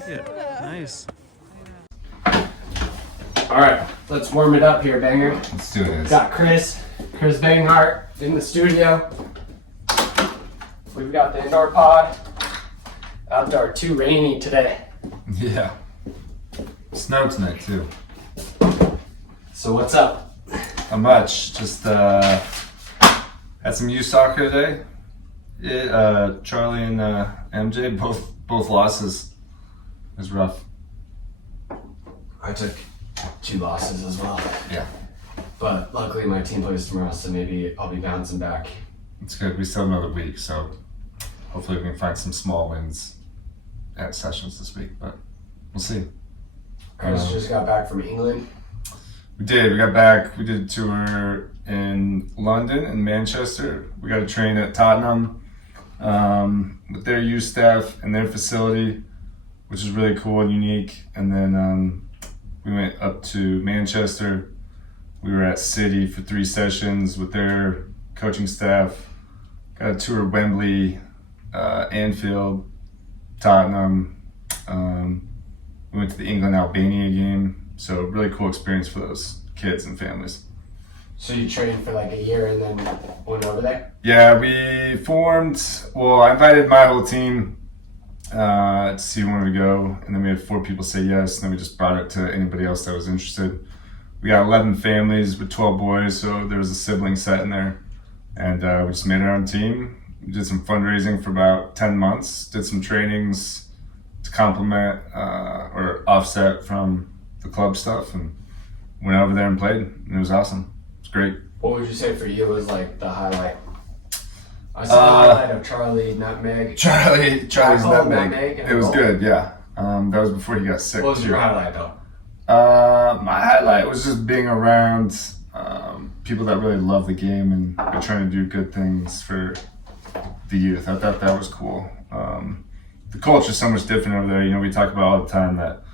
like it. Nice. All right, let's warm it up here, Banger. Let's do this. Got Kris Banghart in the studio. We've got the indoor pod. Outdoor, too rainy today. Yeah. Snow tonight too. So what's up? Not much. Just had some youth soccer today. Charlie and MJ both losses. It was rough. I took 2 losses as well. Yeah. But luckily my team plays tomorrow, so maybe I'll be bouncing back. It's good. We still have another week, so hopefully we can find some small wins at sessions this week, but we'll see. Kris just got back from England. We did. We got back. We did a tour in London and Manchester. We got to train at Tottenham with their youth staff and their facility, which is really cool and unique. And then we went up to Manchester. We were at City for 3 sessions with their coaching staff. Got a tour of Wembley, Anfield, Tottenham. We went to the England-Albania game. So really cool experience for those kids and families. So you trained for like a year and then went over there? Yeah, we formed, I invited my whole team to see who wanted to go, and then we had 4 people say yes, and then we just brought it to anybody else that was interested. We got 11 families with 12 boys, so there was a sibling set in there, and we just made our own team. We did some fundraising for about 10 months, did some trainings to complement or offset from the club stuff, and went over there and played, and it was awesome. It was great. What would you say for you was like the highlight? I saw the highlight of Charlie Nutmeg. Charlie's nutmeg. It was goal. Good, yeah. That was before he got sick. What was your highlight though? My highlight was just being around people that really love the game and are trying to do good things for the youth. I thought that was cool. The culture is so much different over there. You know, we talk about all the time that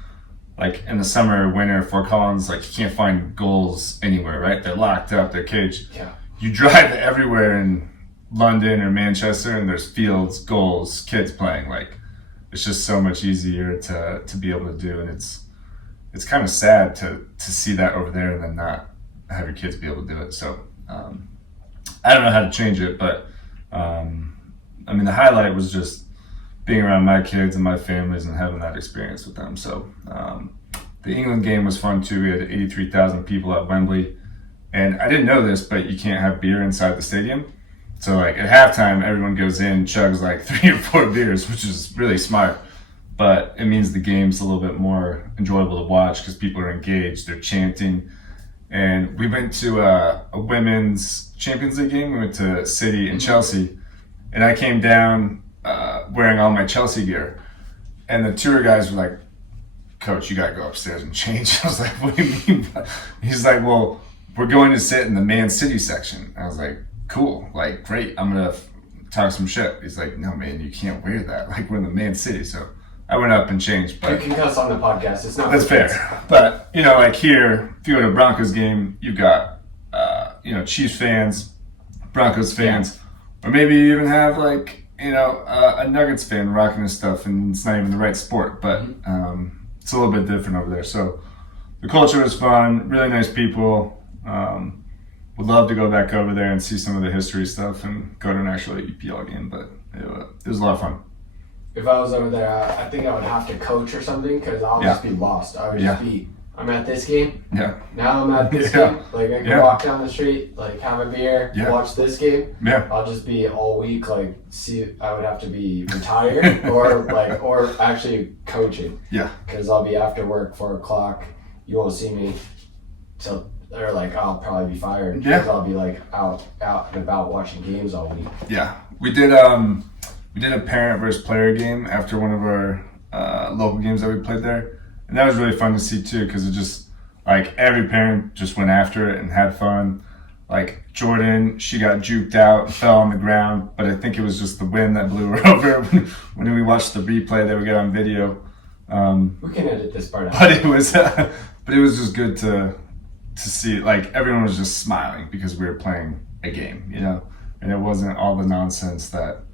like in the summer, winter, Fort Collins, like you can't find goals anywhere, right? They're locked up, they're caged. Yeah. You drive everywhere in London or Manchester and there's fields, goals, kids playing. Like it's just so much easier to be able to do, and it's kind of sad to see that over there and then not have your kids be able to do it. So I don't know how to change it, but I mean the highlight was just being around my kids and my families and having that experience with them. So the England game was fun too. We had 83,000 people at Wembley, and I didn't know this, but you can't have beer inside the stadium. So like at halftime, everyone goes in, chugs like 3 or 4 beers, which is really smart. But it means the game's a little bit more enjoyable to watch because people are engaged, they're chanting. And we went to a women's Champions League game. We went to City and Chelsea, and I came down wearing all my Chelsea gear. And the tour guys were like, "Coach, you gotta go upstairs and change." I was like, "What do you mean?" He's like, "Well, we're going to sit in the Man City section." I was like, "Cool, like great, I'm gonna talk some shit." He's like, "No man, you can't wear that, like we're in the Man City." So I went up and changed. But you can cuss on the podcast, it's not. That's fair. But you know, like here, if you go to a Broncos game, you've got Chiefs fans, Broncos fans, or maybe you even have like a Nuggets fan rocking his stuff, and it's not even the right sport, but it's a little bit different over there. So the culture was fun, really nice people. Would love to go back over there and see some of the history stuff and go to an actual EPL game, but it was a lot of fun. If I was over there, I think I would have to coach or something because I'll just be lost. I would just be, I'm at this game. Yeah. Now I'm at this game. Like I can walk down the street, like have a beer, watch this game. Yeah. I'll just be all week like I would have to be retired or actually coaching. Yeah. Because I'll be after work 4 o'clock. You won't see me till I'll probably be fired because I'll be like out and about watching games all week. Yeah. We did a parent versus player game after one of our local games that we played there. And that was really fun to see too, because it just, like, every parent just went after it and had fun. Like, Jordan, she got juked out and fell on the ground, but I think it was just the wind that blew her over when we watched the replay that we got on video. We can edit this part out. But it was just good to see, like, everyone was just smiling because we were playing a game, and it wasn't all the nonsense that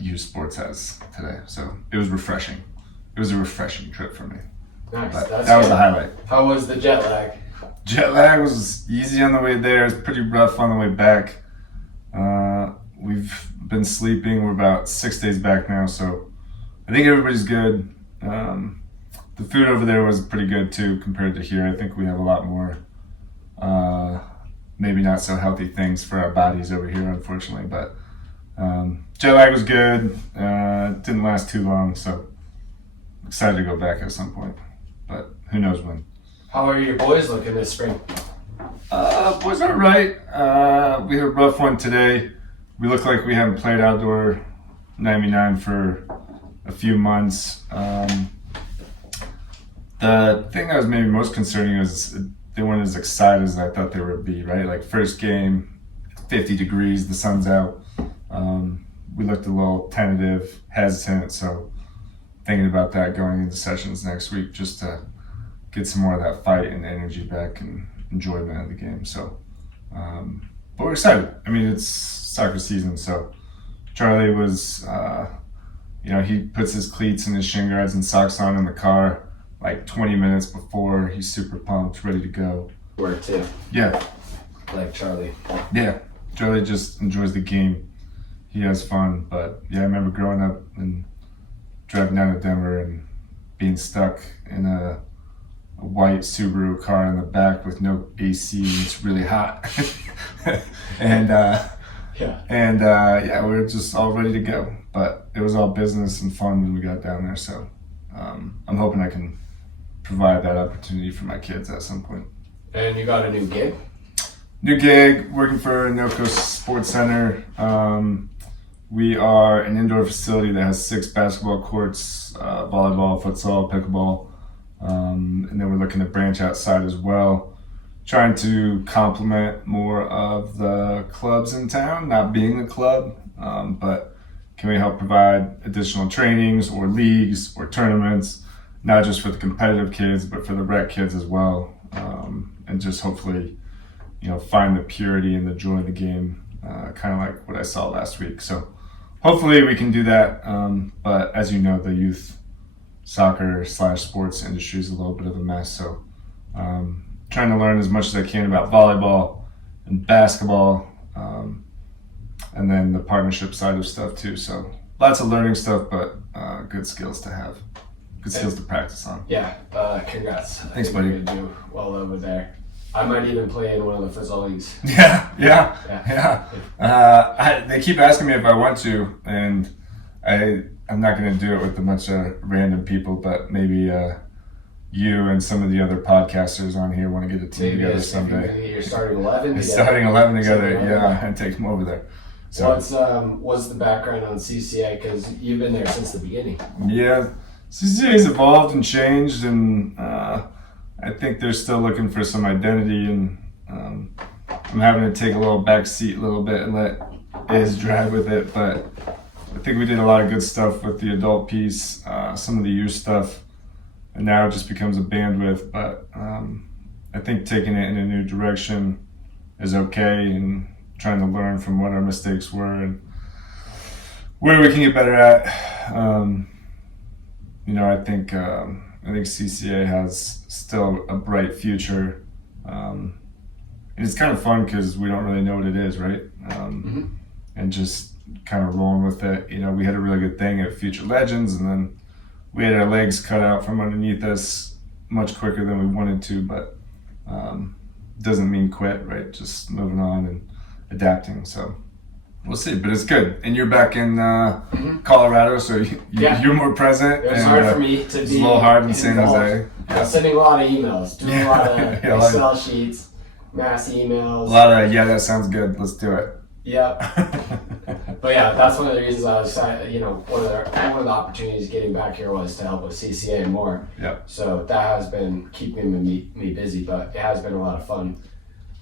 youth sports has today. So it was refreshing. it was a refreshing trip for me. Nice. That was the highlight. How was the jet lag? Jet lag was easy on the way there. It was pretty rough on the way back. We've been sleeping. We're about 6 days back now, so I think everybody's good. The food over there was pretty good too compared to here. I think we have a lot more, maybe not so healthy things for our bodies over here, unfortunately. But jet lag was good. It didn't last too long, so excited to go back at some point. But who knows when. How are your boys looking this spring? Boys are right. We had a rough one today. We look like we haven't played outdoor 99 for a few months. The thing that was maybe most concerning was they weren't as excited as I thought they would be, right? Like first game, 50 degrees, the sun's out. We looked a little tentative, hesitant, so thinking about that going into sessions next week just to get some more of that fight and energy back and enjoyment of the game. So, but we're excited. I mean, it's soccer season, so Charlie was, he puts his cleats and his shin guards and socks on in the car like 20 minutes before. He's super pumped, ready to go. Work too. Yeah. Like Charlie. Yeah. Charlie just enjoys the game. He has fun. But yeah, I remember growing up and driving down to Denver and being stuck in a white Subaru car in the back with no AC and it's really hot. and we were just all ready to go. But it was all business and fun when we got down there. So I'm hoping I can provide that opportunity for my kids at some point. And you got a new gig? New gig, working for Noco Sports Center. We are an indoor facility that has 6 basketball courts, volleyball, futsal, pickleball. And then we're looking to branch outside as well, trying to complement more of the clubs in town, not being a club, but can we help provide additional trainings or leagues or tournaments, not just for the competitive kids, but for the rec kids as well, and just hopefully, find the purity and the joy of the game, kind of like what I saw last week. So hopefully we can do that, but as you know, the youth soccer / sports industry is a little bit of a mess, so trying to learn as much as I can about volleyball and basketball, and then the partnership side of stuff too. So lots of learning stuff, but good skills to have, good skills to practice on. Yeah, congrats. Thanks, buddy. You're gonna do well over there. I might even play in one of the futsal leagues. Yeah. They keep asking me if I want to, and I'm not going to do it with a bunch of random people, but maybe you and some of the other podcasters on here want to get a team together someday. You're starting 11 together. Starting 11 together, and take them over there. So what's the background on CCA? Because you've been there since the beginning. Yeah, CCA's evolved and changed, and I think they're still looking for some identity, and I'm having to take a little back seat a little bit and let Iz drive with it, but I think we did a lot of good stuff with the adult piece, some of the youth stuff, and now it just becomes a bandwidth, but I think taking it in a new direction is okay, and trying to learn from what our mistakes were and where we can get better at. I think CCA has still a bright future, and it's kind of fun because we don't really know what it is, right? And just kind of rolling with it. We had a really good thing at Future Legends, and then we had our legs cut out from underneath us much quicker than we wanted to, but doesn't mean quit, right? Just moving on and adapting. So we'll see, but it's good. And you're back in Colorado, so you're more present. It was hard for me to be. It's a little hard in San Jose. I was sending a lot of emails, doing a lot of Excel sheets, mass emails. That sounds good. Let's do it. Yeah. But yeah, that's one of the reasons I was excited. One of the opportunities getting back here was to help with CCA more. Yeah. So that has been keeping me busy, but it has been a lot of fun.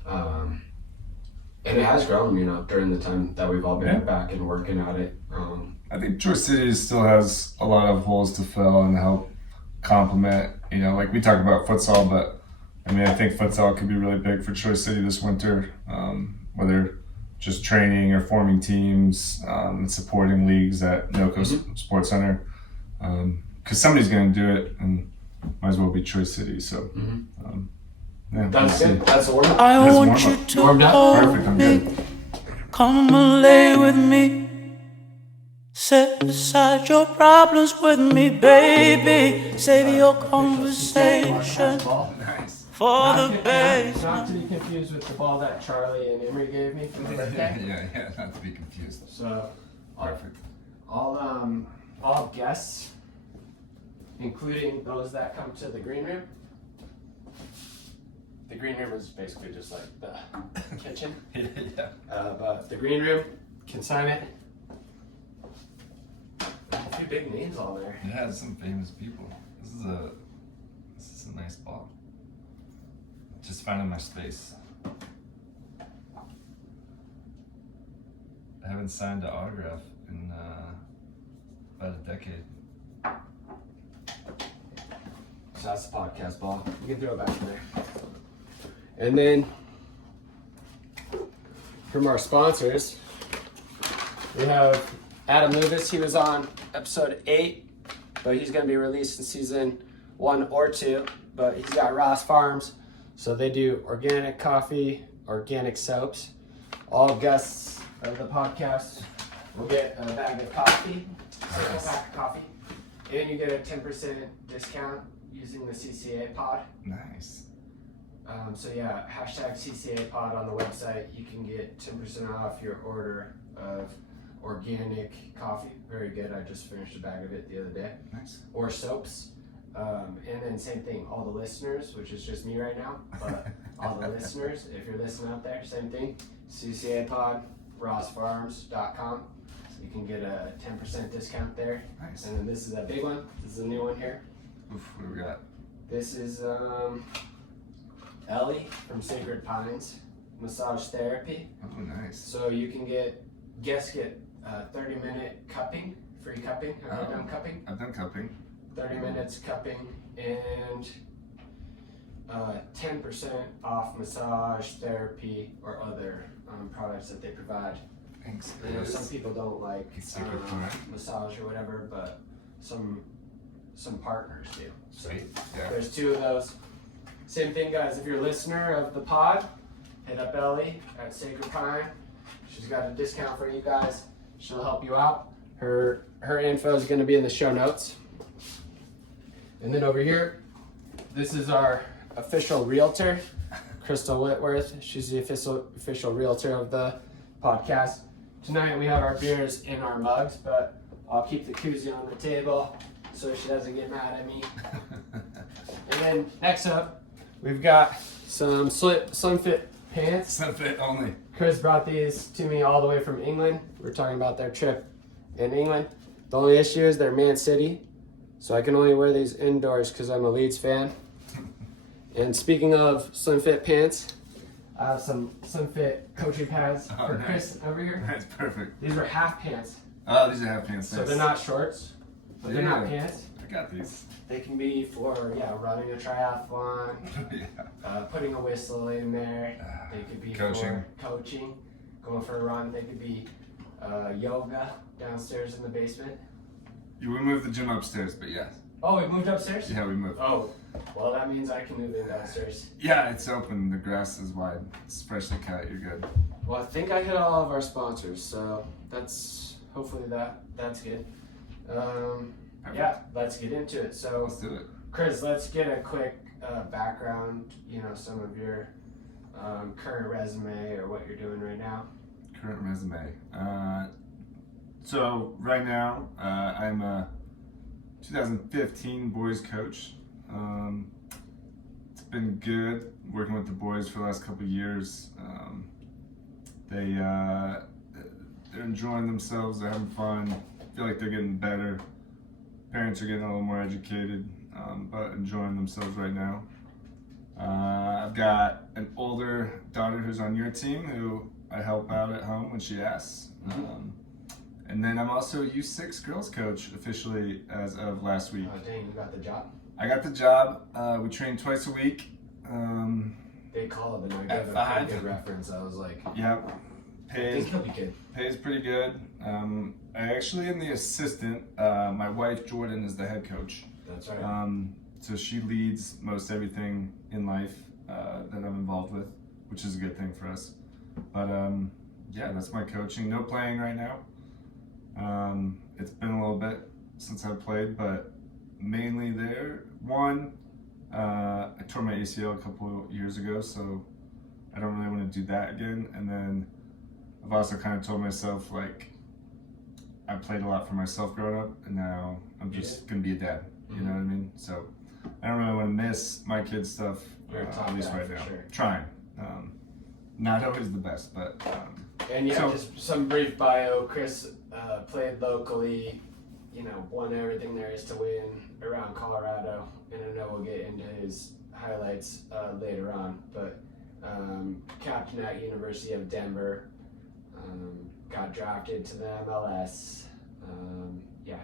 And it has grown, during the time that we've all been back and working at it. I think Troy City still has a lot of holes to fill and help complement. Like we talk about futsal, but I think futsal could be really big for Troy City this winter, whether just training or forming teams and supporting leagues at Noco Sports Center. because somebody's going to do it, and might as well be Choice City. So, yeah, That's we'll it. see. That's a warm-up. I That's want you warm-up. to Warmed up? hold Perfect, I'm me. good. Come and lay with me. Set aside your problems with me, baby. Save your conversation Nice. for the Not basement. to be confused with the ball that Charlie and Emery gave me for my birthday. Yeah, not to be confused. So, Perfect. all guests, including those that come to the green room. The green room is basically just like the kitchen, Yeah. but the green room can sign it. A few big names on there. Yeah, some famous people. This is a nice ball. Just finding my space. I haven't signed an autograph in about a decade. So that's the podcast ball. You can throw it back in there. And then from our sponsors, we have Adam Lewis. He was on episode 8, but he's going to be released in season 1 or 2. But he's got Ross Farms, so they do organic coffee, organic soaps. All guests of the podcast will get a bag of coffee, a pack of coffee, and you get a 10% discount using the CCA pod. Nice. So yeah, hashtag CCA pod on the website. You can get 10% off your order of organic coffee. Very good. I just finished a bag of it the other day. Nice. Or soaps. And then same thing, all the listeners, which is just me right now, but all the listeners, if you're listening out there, same thing. CCA pod, rossfarms.com. So you can get a 10% discount there. Nice. And then this is a big one. This is a new one here. Oof, what do we got? This is Ellie from Sacred Pines Massage Therapy. Oh, nice. So you can guests get 30-minute cupping, free cupping. Have you done cupping? I've done cupping. 30 minutes cupping and 10% off massage therapy or other products that they provide. Thanks. I know some people don't like Sacred Pine. massage or whatever, but some partners do. So Sweet. Yeah. there's 2 of those. Same thing, guys. If you're a listener of the pod, hit up Ellie at Sacred Pine. She's got a discount for you guys. She'll help you out. Her info is going to be in the show notes. And then over here, this is our official realtor, Crystal Whitworth. She's the official realtor of the podcast. Tonight we have our beers in our mugs, but I'll keep the koozie on the table so she doesn't get mad at me. And then next up, we've got some Slim Fit pants. Slim Fit only. Kris brought these to me all the way from England. We were talking about their trip in England. The only issue is they're Man City, so I can only wear these indoors because I'm a Leeds fan. And speaking of Slim Fit pants, I have some Slim Fit coaching pads for nice. Kris over here. That's perfect. These are half pants, Oh, these are half pants. so they're not shorts, but they're not Yeah. pants. I got these. They can be for running a triathlon, Yeah. putting a whistle in there. They could be Coaching. for coaching, going for a run. They could be yoga downstairs in the basement. We moved the gym upstairs, but yeah. Oh, we moved upstairs? Yeah, we moved. Oh, well, that means I can move in downstairs. Yeah, it's open. The grass is wide. It's freshly cut. You're good. Well, I think I hit all of our sponsors, so hopefully that's good. Yeah, let's get into it. So, Let's do it. Kris, let's get a quick background, some of your current resume or what you're doing right now. Current resume. So right now, I'm a 2015 boys coach. It's been good working with the boys for the last couple of years. They're enjoying themselves. They're having fun. I feel like they're getting better. Parents are getting a little more educated, but enjoying themselves right now. I've got an older daughter who's on your team who I help out at home when she asks. And then I'm also a U6 girls coach officially as of last week. Oh, dang, you got the job? I got the job. We train twice a week. They call it, but I At gave a 5. pretty good reference. I was like, Yep. I think he'll be good. Pays pretty good. I actually am the assistant. My wife Jordan is the head coach. That's right. So she leads most everything in life that I'm involved with, which is a good thing for us. But yeah, that's my coaching. No playing right now. It's been a little bit since I played, but mainly there. I tore my ACL a couple of years ago, so I don't really want to do that again. And then I've also kind of told myself, like, I played a lot for myself growing up, and now I'm just going to be a dad. You know what I mean? So I don't really want to miss my kids' stuff, at least right now. Sure. Trying. Not always the best, but... And yeah, just some brief bio. Kris played locally, won everything there is to win around Colorado. And I know we'll get into his highlights later on. But captain at University of Denver, got drafted to the MLS.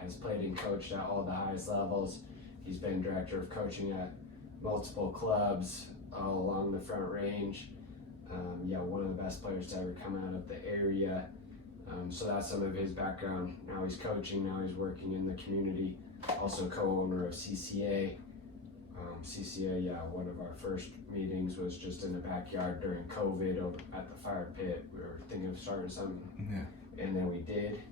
Has played and coached at all the highest levels. He's been director of coaching at multiple clubs all along the Front Range. One of the best players to ever come out of the area. So that's some of his background. Now he's coaching, now he's working in the community. Also co-owner of CCA. CCA, one of our first meetings was just in the backyard during COVID over at the fire pit. We were thinking of starting something, and then we did.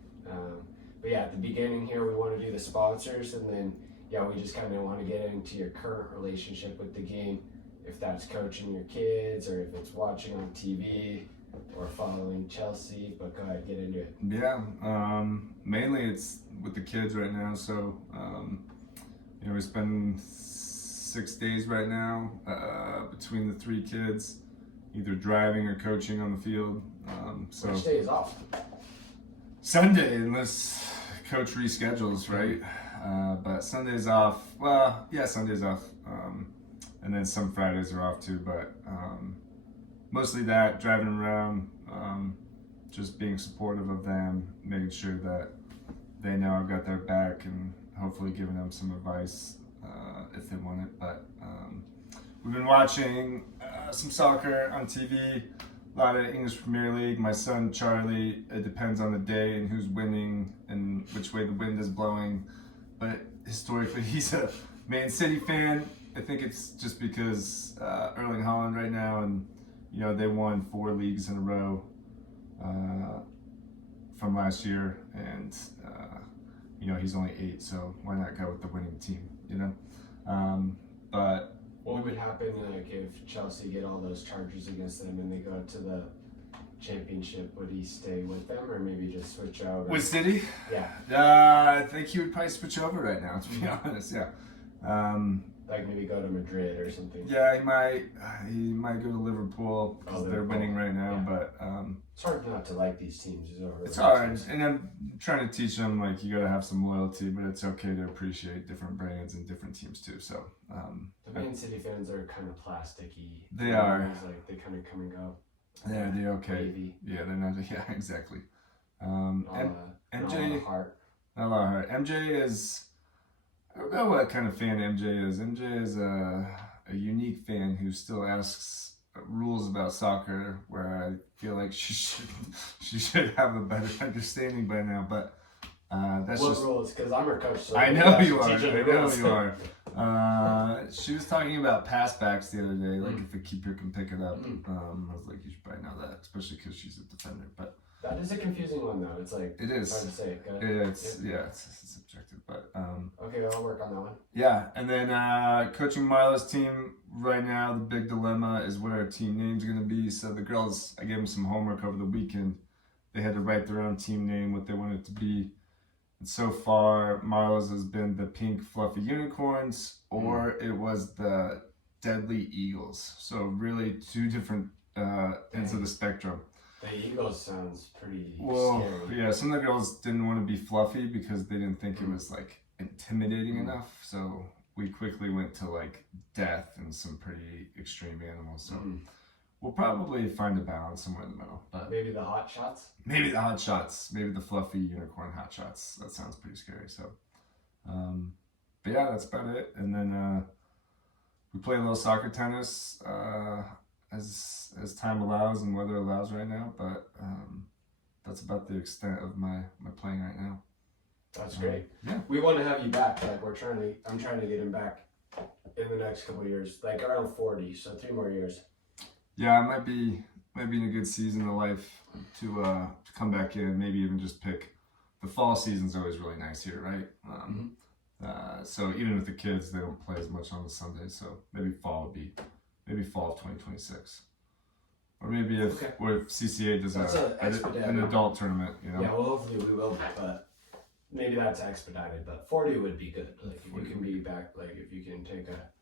But at the beginning here, we want to do the sponsors, and then we just kind of want to get into your current relationship with the game. If that's coaching your kids, or if it's watching on TV, or following Chelsea. But go ahead, get into it. Yeah, mainly it's with the kids right now. So, we spend 6 days right now between the 3 kids, either driving or coaching on the field. So which day is off? Sunday, unless coach reschedules, right? But Sunday's off. Well, yeah, Sunday's off. And then some Fridays are off too, but mostly that, driving around, just being supportive of them, making sure that they know I've got their back, and hopefully giving them some advice if they want it. But we've been watching some soccer on TV, a lot of English Premier League. My son Charlie, it depends on the day and who's winning and which way the wind is blowing. But historically, he's a Man City fan. I think it's just because Erling Haaland right now, and they won 4 leagues in a row from last year, and he's only 8, so why not go with the winning team? But what would happen if Chelsea get all those charges against them and they go to the championship? Would he stay with them, or maybe just switch over? With City? Yeah. I think he would probably switch over right now, to be honest. Yeah. Like maybe go to Madrid or something. Yeah, he might go to Liverpool because they're winning right now. Yeah. But it's hard not to like these teams. It's hard, and I'm trying to teach them, like, you gotta have some loyalty, but it's okay to appreciate different brands and different teams too. So the Man City fans are kind of plasticky. They are. Like they kind of come and go. Yeah, they're okay. Wavy. Yeah, they're not. Yeah, exactly. MJ. Not a lot of heart. Not a lot of heart. MJ is. I don't know what kind of fan MJ is. MJ is a unique fan who still asks rules about soccer, where I feel like she should have a better understanding by now. But that's what just rules? Because I'm her coach. So I know you are. I know you are. She was talking about pass backs the other day, like if a keeper can pick it up. I was like, you should probably know that, especially because she's a defender. But that is a confusing one, though. It's like it is hard to say. It's subjective, but okay, I'll work on that one. Yeah, and then coaching Marla's team right now, the big dilemma is what our team name's going to be. So the girls, I gave them some homework over the weekend. They had to write their own team name, what they wanted it to be. And so far, Marla's has been the Pink Fluffy Unicorns, or it was the Deadly Eagles. So really 2 different ends of the spectrum. The Eagles sounds pretty scary. Yeah, some of the girls didn't want to be fluffy because they didn't think it was like intimidating enough. So we quickly went to like death and some pretty extreme animals. So we'll probably find a balance somewhere in the middle. But maybe the hot shots? Maybe the hot shots. Maybe the fluffy unicorn hot shots. That sounds pretty scary. So, but yeah, that's about it. And then we play a little soccer tennis as time allows and weather allows right now. But that's about the extent of my playing right now. That's great. Yeah. We want to have you back. Like I'm trying to get him back in the next couple of years, like around 40, so 3 more years. Yeah, I might be in a good season of life to come back in, maybe even just pick. The fall season's always really nice here, right? So even with the kids, they don't play as much on the Sunday, so maybe fall of 2026. Or maybe if CCA does an adult tournament, you know? Yeah, well, hopefully we will, but maybe that's expedited, but 40 would be good. Like, if you can be back, like, if you can take a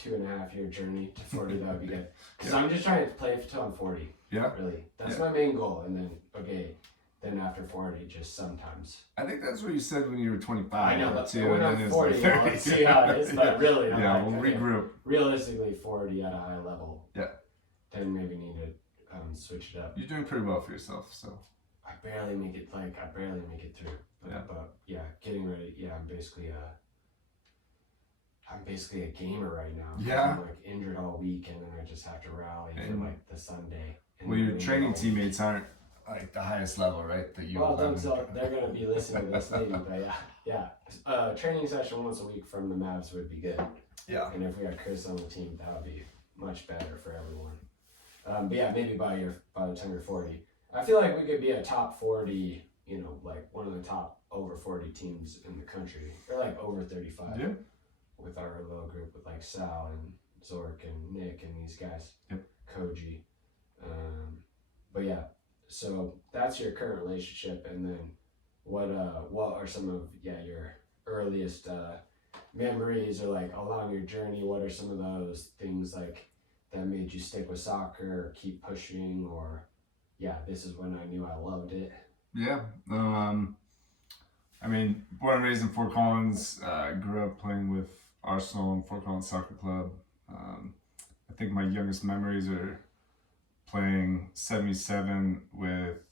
2.5 year journey to 40, that would be good. Because I'm just trying to play until I'm 40. Yeah. Really. That's my main goal. And then after 40, just sometimes. I think that's what you said when you were 25. I know, but too, when I'm 40, let's see how it is. But really, we'll regroup. Realistically, 40 at a high level. Yeah. Then maybe need to switch it up. You're doing pretty well for yourself, so. I barely make it through. But getting ready. Yeah, I'm basically a gamer right now. Yeah. I'm like injured all week, and then I just have to rally for like the Sunday. Well, your training teammates aren't like the highest level, right? That you. Well, they're gonna be listening to this maybe, but yeah. Training session once a week from the Mavs would be good. Yeah. And if we got Kris on the team, that would be much better for everyone. But yeah, maybe by the time you're 40, I feel like we could be a top 40. You know, like one of the top over 40 teams in the country, or like over 35. Yeah. With our little group with like Sal and Zork and Nick and these guys. Yep. Koji. But yeah, so that's your current relationship, and then what are some of your earliest memories, or like along your journey, what are some of those things like that made you stick with soccer or keep pushing, or this is when I knew I loved it? Yeah. I mean, born and raised in Fort Collins, grew up playing with Arsenal and Fort Collins Soccer Club. I think my youngest memories are playing 77 with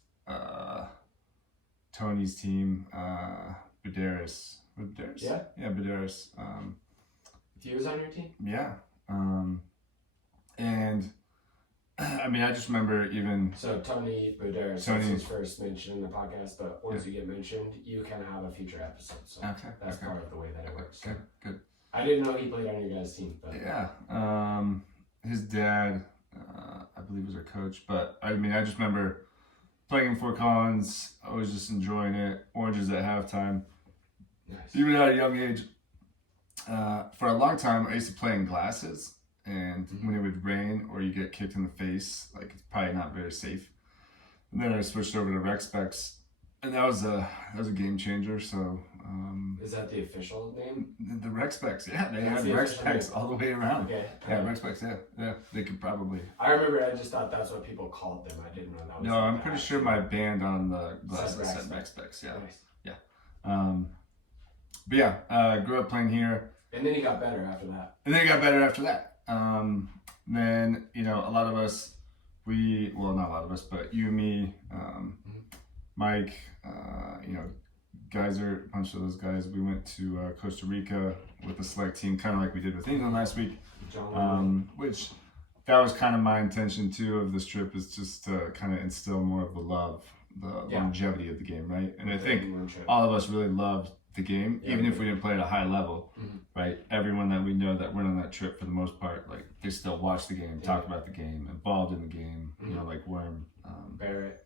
Tony's team, Badaris. Yeah? Yeah, Badaris. He was on your team? Yeah. And I mean, I just remember even... So Tony Badaris was his first mention in the podcast, but once you get mentioned, you can have a future episode. So that's part of the way that it works. So. Good. I didn't know he played on your guys' team. But. Yeah. His dad, I believe, was our coach. But I mean, I just remember playing in Fort Collins. I was just enjoying it. Oranges at halftime. Nice. Even at a young age. For a long time, I used to play in glasses. And when it would rain or you get kicked in the face, like it's probably not very safe. And then I switched over to rec specs, and that was a game changer. So is that the official name? The rec specs, yeah, they had rec specs all the way around. Okay. Yeah, rec specs, yeah, they could probably. I remember. I just thought that's what people called them. I didn't know that was. No, I'm pretty sure my band on the glasses said rec specs. Yeah, nice. Yeah. But yeah, grew up playing here. And then he got better after that. Then, you know, a lot of us, not a lot of us, but you and me, Mike, you know, Geyser, a bunch of those guys, we went to Costa Rica with the select team, kind of like we did with England last week, which that was kind of my intention too of this trip, is just to kind of instill more of the love, the longevity of the game, right? And I think all of us really loved the game, even if we didn't play at a high level, right? Everyone that we know that went on that trip, for the most part, like they still watch the game, talk about the game, involved in the game, you know, like Worm, Barrett,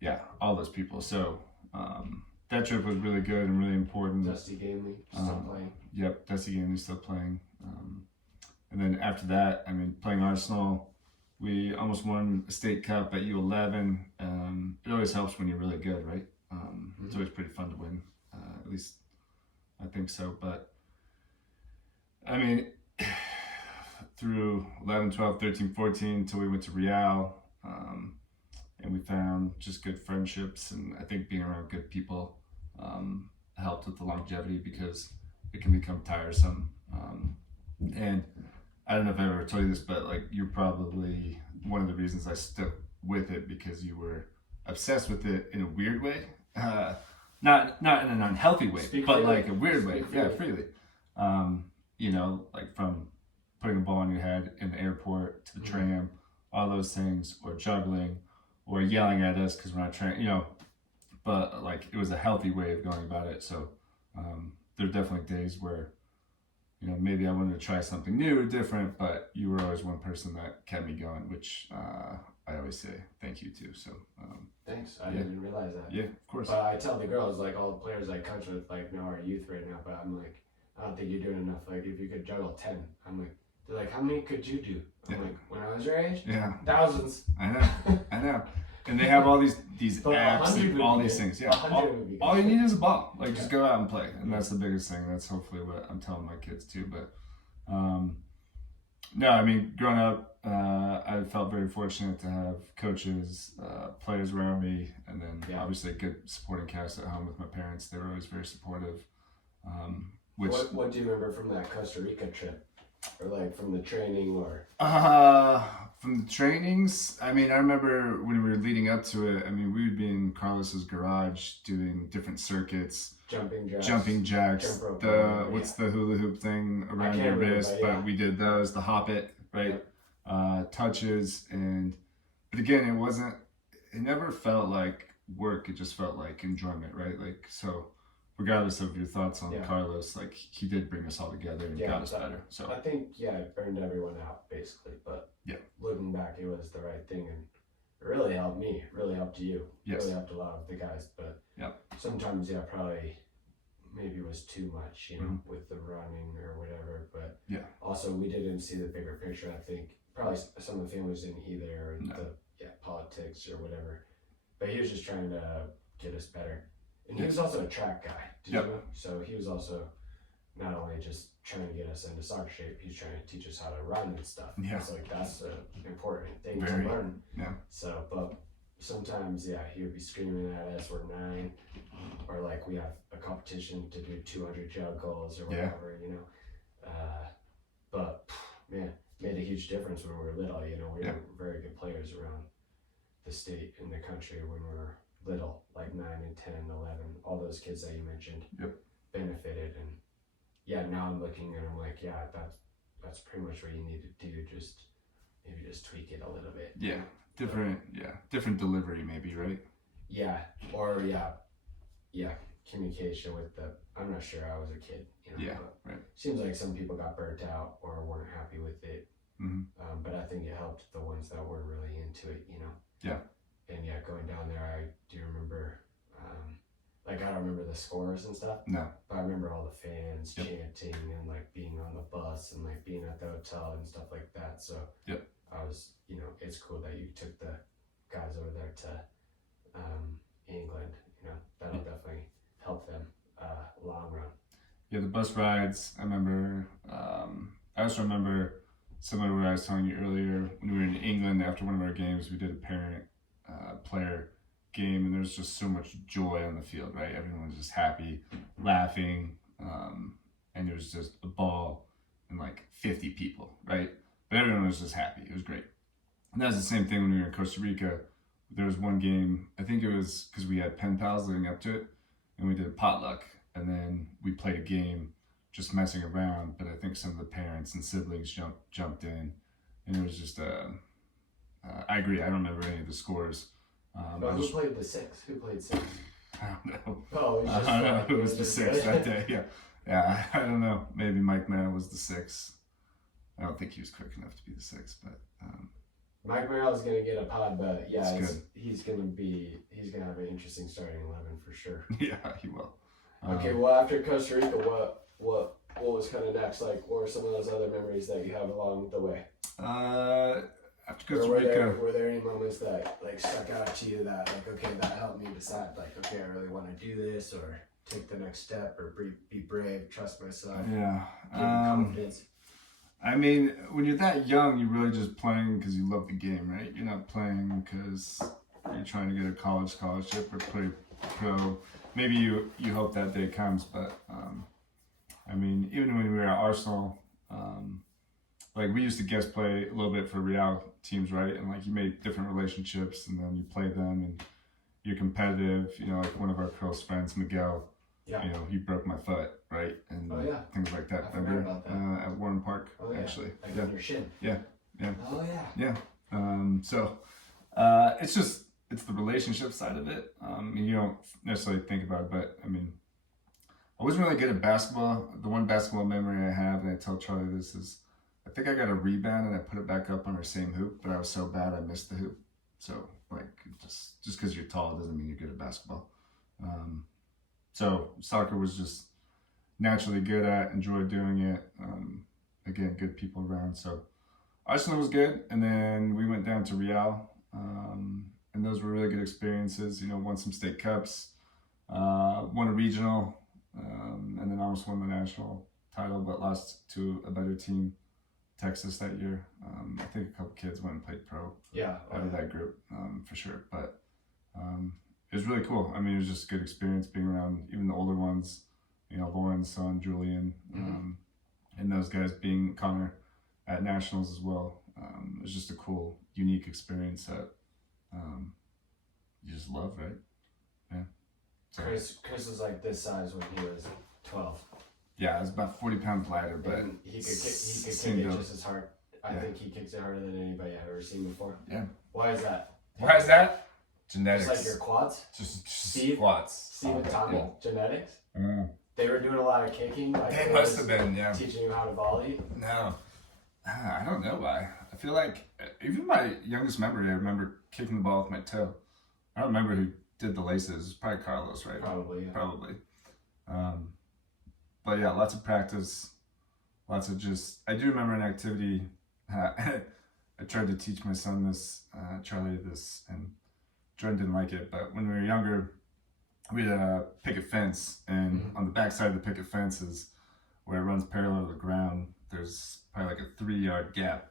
yeah, all those people. So that trip was really good and really important. Dusty Gamely still playing. Yep, Dusty Gamely still playing. And then after that, I mean, playing Arsenal, we almost won a state cup at U11. It always helps when you're really good, right? It's always pretty fun to win. At least I think so. But I mean, through 11, 12, 13, 14 till we went to Real, and we found just good friendships, and I think being around good people helped with the longevity, because it can become tiresome. And I don't know if I ever told you this, but like, you're probably one of the reasons I stuck with it, because you were obsessed with it in a weird way. Not in an unhealthy way, but like a weird way. Yeah, freely. You know, like from putting a ball on your head in the airport to the tram, all those things, or juggling, or yelling at us because we're not trying, but like it was a healthy way of going about it. So there are definitely days where, maybe I wanted to try something new or different, but you were always one person that kept me going, which I always say thank you to. So thanks. I didn't realize that. Yeah, of course. But I tell the girls, like all the players I coach with, like know our youth right now, but I'm like, I don't think you're doing enough. Like if you could juggle 10, I'm like, they're like, how many could you do? I'm like, when I was your age? Yeah. Thousands. I know. And they have all these apps and all these things. Yeah. All you need is a ball. Like just go out and play. And that's the biggest thing. That's hopefully what I'm telling my kids too. But no, I mean, growing up, I felt very fortunate to have coaches, players around me, and then obviously a good supporting cast at home with my parents. They were always very supportive. What do you remember from that Costa Rica trip? Or like from the training or? From the trainings, I mean, I remember when we were leading up to it, I mean, we would be in Carlos's garage doing different circuits. Jumping jacks, what's the hula hoop thing around your wrist, but we did those, the hop it, right? Touches, but again, it never felt like work, it just felt like enjoyment, right? Like, so regardless of your thoughts on Carlos, like he did bring us all together and got us better. So I think it burned everyone out basically, but looking back, it was the right thing, and it really helped me. It really helped you. It really helped a lot of the guys, but sometimes probably maybe it was too much, with the running or whatever. But also we didn't see the bigger picture. I think probably some of the families didn't either, or the politics or whatever. But he was just trying to get us better. And he was also a track guy, did you know? So he was also not only just trying to get us into soccer shape, he's trying to teach us how to run and stuff. Yeah. So like that's an important thing to learn. Yeah. So, but sometimes, he would be screaming at us, we're 9, or like we have a competition to do 200 jug goals or whatever, but man, made a huge difference when we were little, we were very good players around the state and the country when we were little, like 9 and 10, 11, all those kids that you mentioned benefited. And now I'm looking and I'm like, that's pretty much what you need to do. Just maybe just tweak it a little bit. Different delivery maybe, right? Communication with I'm not sure, I was a kid, but seems like some people got burnt out or weren't happy with it. But I think it helped the ones that were really into it, And going down there, I do remember, I don't remember the scores and stuff. No. But I remember all the fans chanting and like being on the bus and like being at the hotel and stuff like that. So I was, it's cool that you took the guys over there to England. That'll definitely help them long run. Yeah, the bus rides. I remember. I also remember similar to what I was telling you earlier. When we were in England after one of our games, we did a parent player game, and there's just so much joy on the field, right? Everyone was just happy, laughing, and there was just a ball and like 50 people, right? But everyone was just happy. It was great. And that was the same thing when we were in Costa Rica. There was one game, I think it was because we had pen pals leading up to it, and we did a potluck, and then we played a game just messing around, but I think some of the parents and siblings jumped in, and it was just I agree, I don't remember any of the scores. Who played the 6? Who played 6? I don't know. Oh, I don't know who was the 6 that day. Yeah, I don't know. Maybe Mike Merrill was the 6. I don't think he was quick enough to be the 6, but Mike Merrill is gonna get a pod, but he's gonna have an interesting starting 11 for sure. Yeah, he will. Okay, well after Costa Rica, what was kind of next? Like, what were some of those other memories that you have along the way? After Costa Rica, were there any moments that like stuck out to you that like, okay, that helped me decide like, okay, I really want to do this or take the next step or be brave, trust myself. Yeah. Give me confidence. I mean, when you're that young, you're really just playing because you love the game, right? You're not playing because you're trying to get a college scholarship or play pro. Maybe you hope that day comes, but I mean, even when we were at Arsenal, like we used to guest play a little bit for Real teams, right? And like you made different relationships, and then you play them, and you're competitive. Like one of our close friends, Miguel. Yeah. He broke my foot, right? And things like that. I forgot about that. At Warren Park, actually. Like on your shin. Yeah. Oh yeah. Yeah. So it's just it's the relationship side of it. You don't necessarily think about it, but I mean, I wasn't really good at basketball. The one basketball memory I have, and I tell Charlie this, is I think I got a rebound and I put it back up on our same hoop, but I was so bad I missed the hoop. So like just because you're tall doesn't mean you're good at basketball. So soccer was just naturally good at, enjoyed doing it. Again, good people around. So Arsenal was good, and then we went down to Real, and those were really good experiences. You know, won some state cups, won a regional, and then almost won the national title, but lost to a better team, Texas, that year. I think a couple kids went and played pro out of that group, for sure. But it was really cool. I mean, it was just a good experience being around even the older ones, you know, Lauren's son, Julian, and those guys, being Connor at nationals as well. It was just a cool, unique experience that you just love, right? Yeah. So, Kris was like this size when he was 12. Yeah, it was about 40 pounds lighter, but and he could kick it just as hard. I think he kicks it harder than anybody I've ever seen before. Yeah. Why is that? Why is that? Genetics. Just like your quads? Just Steve and Tommy, genetics? Mm. They were doing a lot of kicking. Like They must have been, yeah. Teaching you how to volley. No. I don't know why. I feel like, even my youngest memory, I remember kicking the ball with my toe. I don't remember who did the laces. It was probably Carlos, right? Probably, yeah. Probably. But yeah, lots of practice. Lots of just, I do remember an activity. I tried to teach my son this, Charlie this, and Jordan didn't like it. But when we were younger, we had a picket fence, and on the back side of the picket fence is where it runs parallel to the ground. There's probably like a 3-yard gap.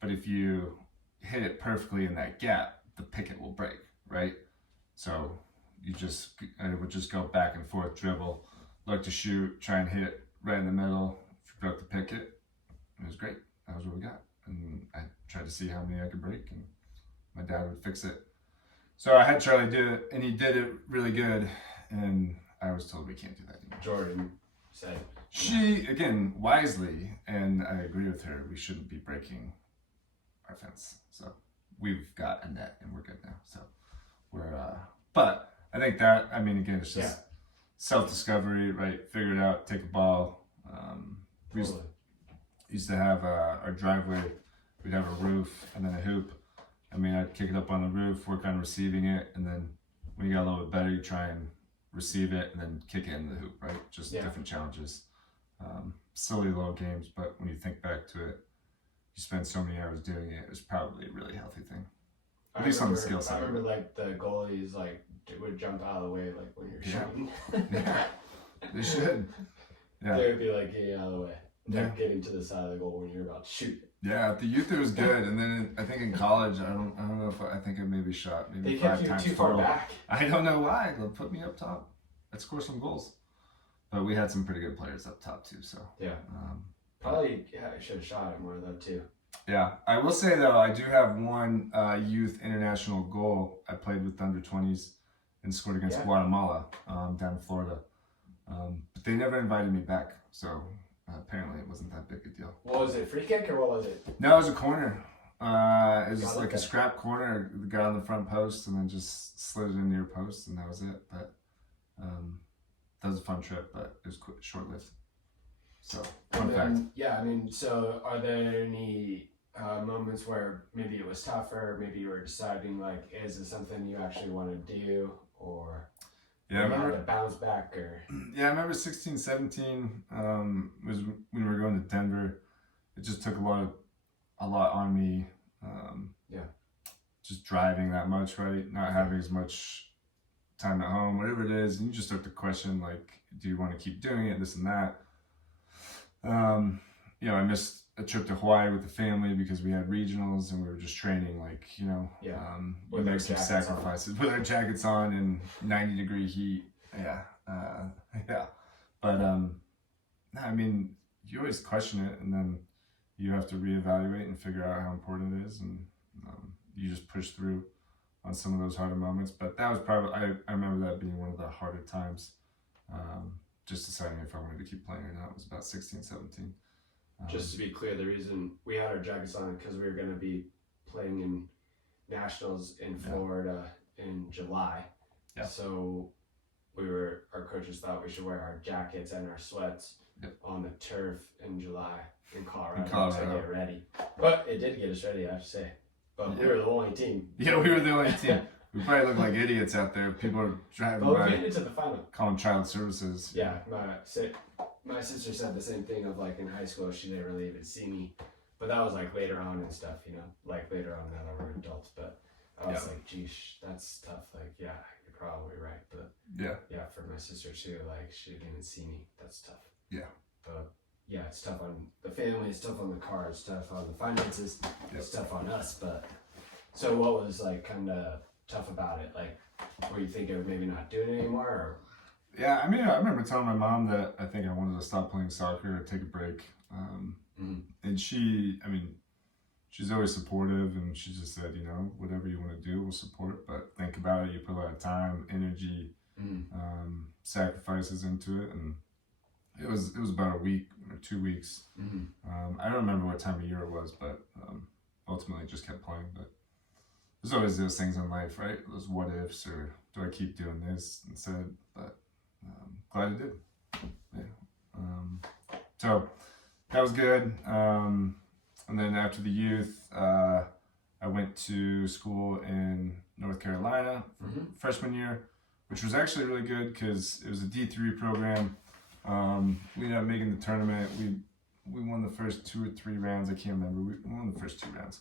But if you hit it perfectly in that gap, the picket will break, right? So I would just go back and forth, dribble, look to shoot, try and hit it right in the middle. If you broke the picket, it was great. That was what we got. And I tried to see how many I could break, and my dad would fix it. So I had Charlie do it, and he did it really good. And I was told we can't do that anymore. Jordan said. She, again, wisely, and I agree with her, we shouldn't be breaking our fence. So we've got a net, and we're good now. So but I think that, I mean, again, it's just self-discovery, right? Figure it out, take a ball. We used to have our driveway, we'd have a roof and then a hoop. I mean, I'd kick it up on the roof, work on receiving it, and then when you got a little bit better, you try and receive it and then kick it in the hoop, right? Just different challenges. Silly little games, but when you think back to it, you spend so many hours doing it, it was probably a really healthy thing. At least on the skill side. I remember like the goalies like would jump out of the way like when you're shooting. Yeah. They should. Yeah. They would be like getting out of the way. Like getting to the side of the goal when you're about to shoot. Yeah, the youth it was good, and then I think in college I don't know if I think I maybe shot maybe they 5 kept times you too far total. back. I don't know why. They'll put me up top. I'd score some goals. But we had some pretty good players up top too. So Probably I should have shot it more though too. Yeah, I will say though I do have one youth international goal. I played with the under 20s and scored against Guatemala down in Florida. But they never invited me back, so apparently it wasn't that big a deal. What was it, free kick or what was it? No, it was a corner. It was like a scrap corner. The guy on the front post, and then just slid it into your post, and that was it. But that was a fun trip, but it was short-lived. So, fun fact. Yeah, I mean, so are there any moments where maybe it was tougher, maybe you were deciding like, is this something you actually want to do, or I remember to bounce back, or I remember 16, 17 was when we were going to Denver. It just took a lot on me. Just driving that much, right? Not having as much time at home, whatever it is, and you just start to question like, do you want to keep doing it, this and that. I missed a trip to Hawaii with the family because we had regionals and we were just training, like, we made some sacrifices with our jackets on in 90-degree heat. But I mean, you always question it, and then you have to reevaluate and figure out how important it is, and you just push through on some of those harder moments. But that was probably, I remember that being one of the harder times, just deciding if I wanted to keep playing or not. It was about 16, 17. Just to be clear, the reason we had our jackets on because we were going to be playing in nationals in Florida in July. Yeah. So our coaches thought we should wear our jackets and our sweats on the turf in July in Colorado to get ready. But it did get us ready, I have to say. But we were the only team. Yeah, we were the only team. We probably look like idiots out there. People are driving by. But we made it to the final. Calling child services. Yeah, my sister said the same thing of like in high school, she didn't really even see me. But that was like later on and stuff, you know, like later on now that we're adults. But I was like, geesh, that's tough. Like, yeah, you're probably right. But yeah, for my sister too, like she didn't even see me. That's tough. Yeah. But yeah, it's tough on the family, it's tough on the car, it's tough on the finances, it's tough on us. But so what was like kind of tough about it? Like, were you thinking of maybe not doing it anymore? Or? Yeah, I mean, I remember telling my mom that I think I wanted to stop playing soccer or take a break. And she's always supportive, and she just said, you know, whatever you want to do, we'll support, but think about it. You put a lot of time, energy, sacrifices into it, and it was about a week or 2 weeks. I don't remember what time of year it was, but ultimately just kept playing. But there's always those things in life, right? Those what ifs, or do I keep doing this instead? But glad I did. Yeah. So that was good. And then after the youth, I went to school in North Carolina for freshman year, which was actually really good because it was a D3 program. We ended up making the tournament. We won the first 2 or 3 rounds. I can't remember. We won the first 2 rounds.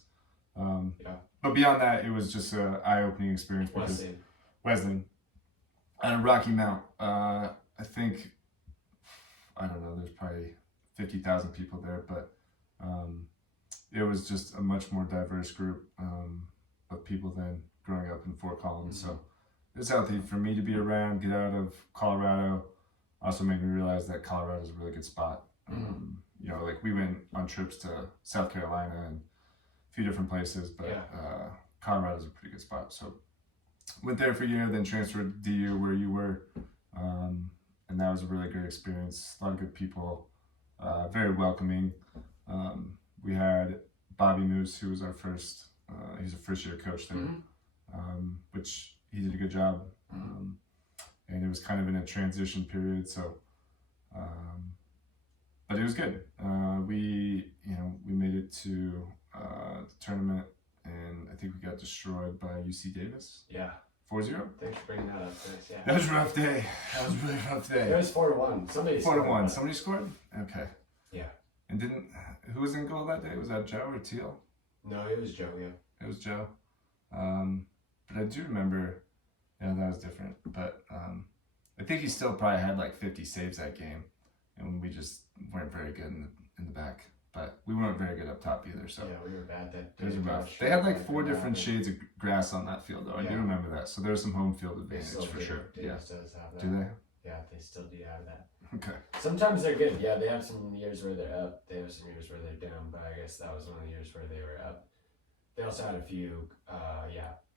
But beyond that, it was just an eye-opening experience because Wesleyan and Rocky Mount. I think, I don't know, there's probably 50,000 people there, but it was just a much more diverse group of people than growing up in Fort Collins. So it was healthy for me to be around, get out of Colorado. Also made me realize that Colorado is a really good spot. You know, like we went on trips to South Carolina and a few different places, but Colorado is a pretty good spot. So went there for a year, then transferred to DU where you were. And that was a really great experience. A lot of good people, very welcoming. We had Bobby Moose, who was our first, he's a first year coach there, which he did a good job. And it was kind of in a transition period, so, but it was good. We made it to the tournament, and I think we got destroyed by UC Davis. Yeah. 4-0. Thanks for bringing that up, Kris. Yeah. That was a rough day. That was a really rough day. It was 4-1. Somebody 4-1. Somebody scored? Okay. Yeah. And who was in goal that day? Was that Joe or Teal? No, it was Joe, yeah. It was Joe. But I do remember, that was different. But I think he still probably had like 50 saves that game. And we just weren't very good in the back. But we weren't very good up top either. So yeah, we were bad that day. It was rough. They had like 4 different shades of grass on that field, though. I do remember that. So there's some home field advantage for sure. Davis does have that. Do they? Yeah, they still do have that. Okay. Sometimes they're good. Yeah, they have some years where they're up. They have some years where they're down. But I guess that was one of the years where they were up. They also had a few,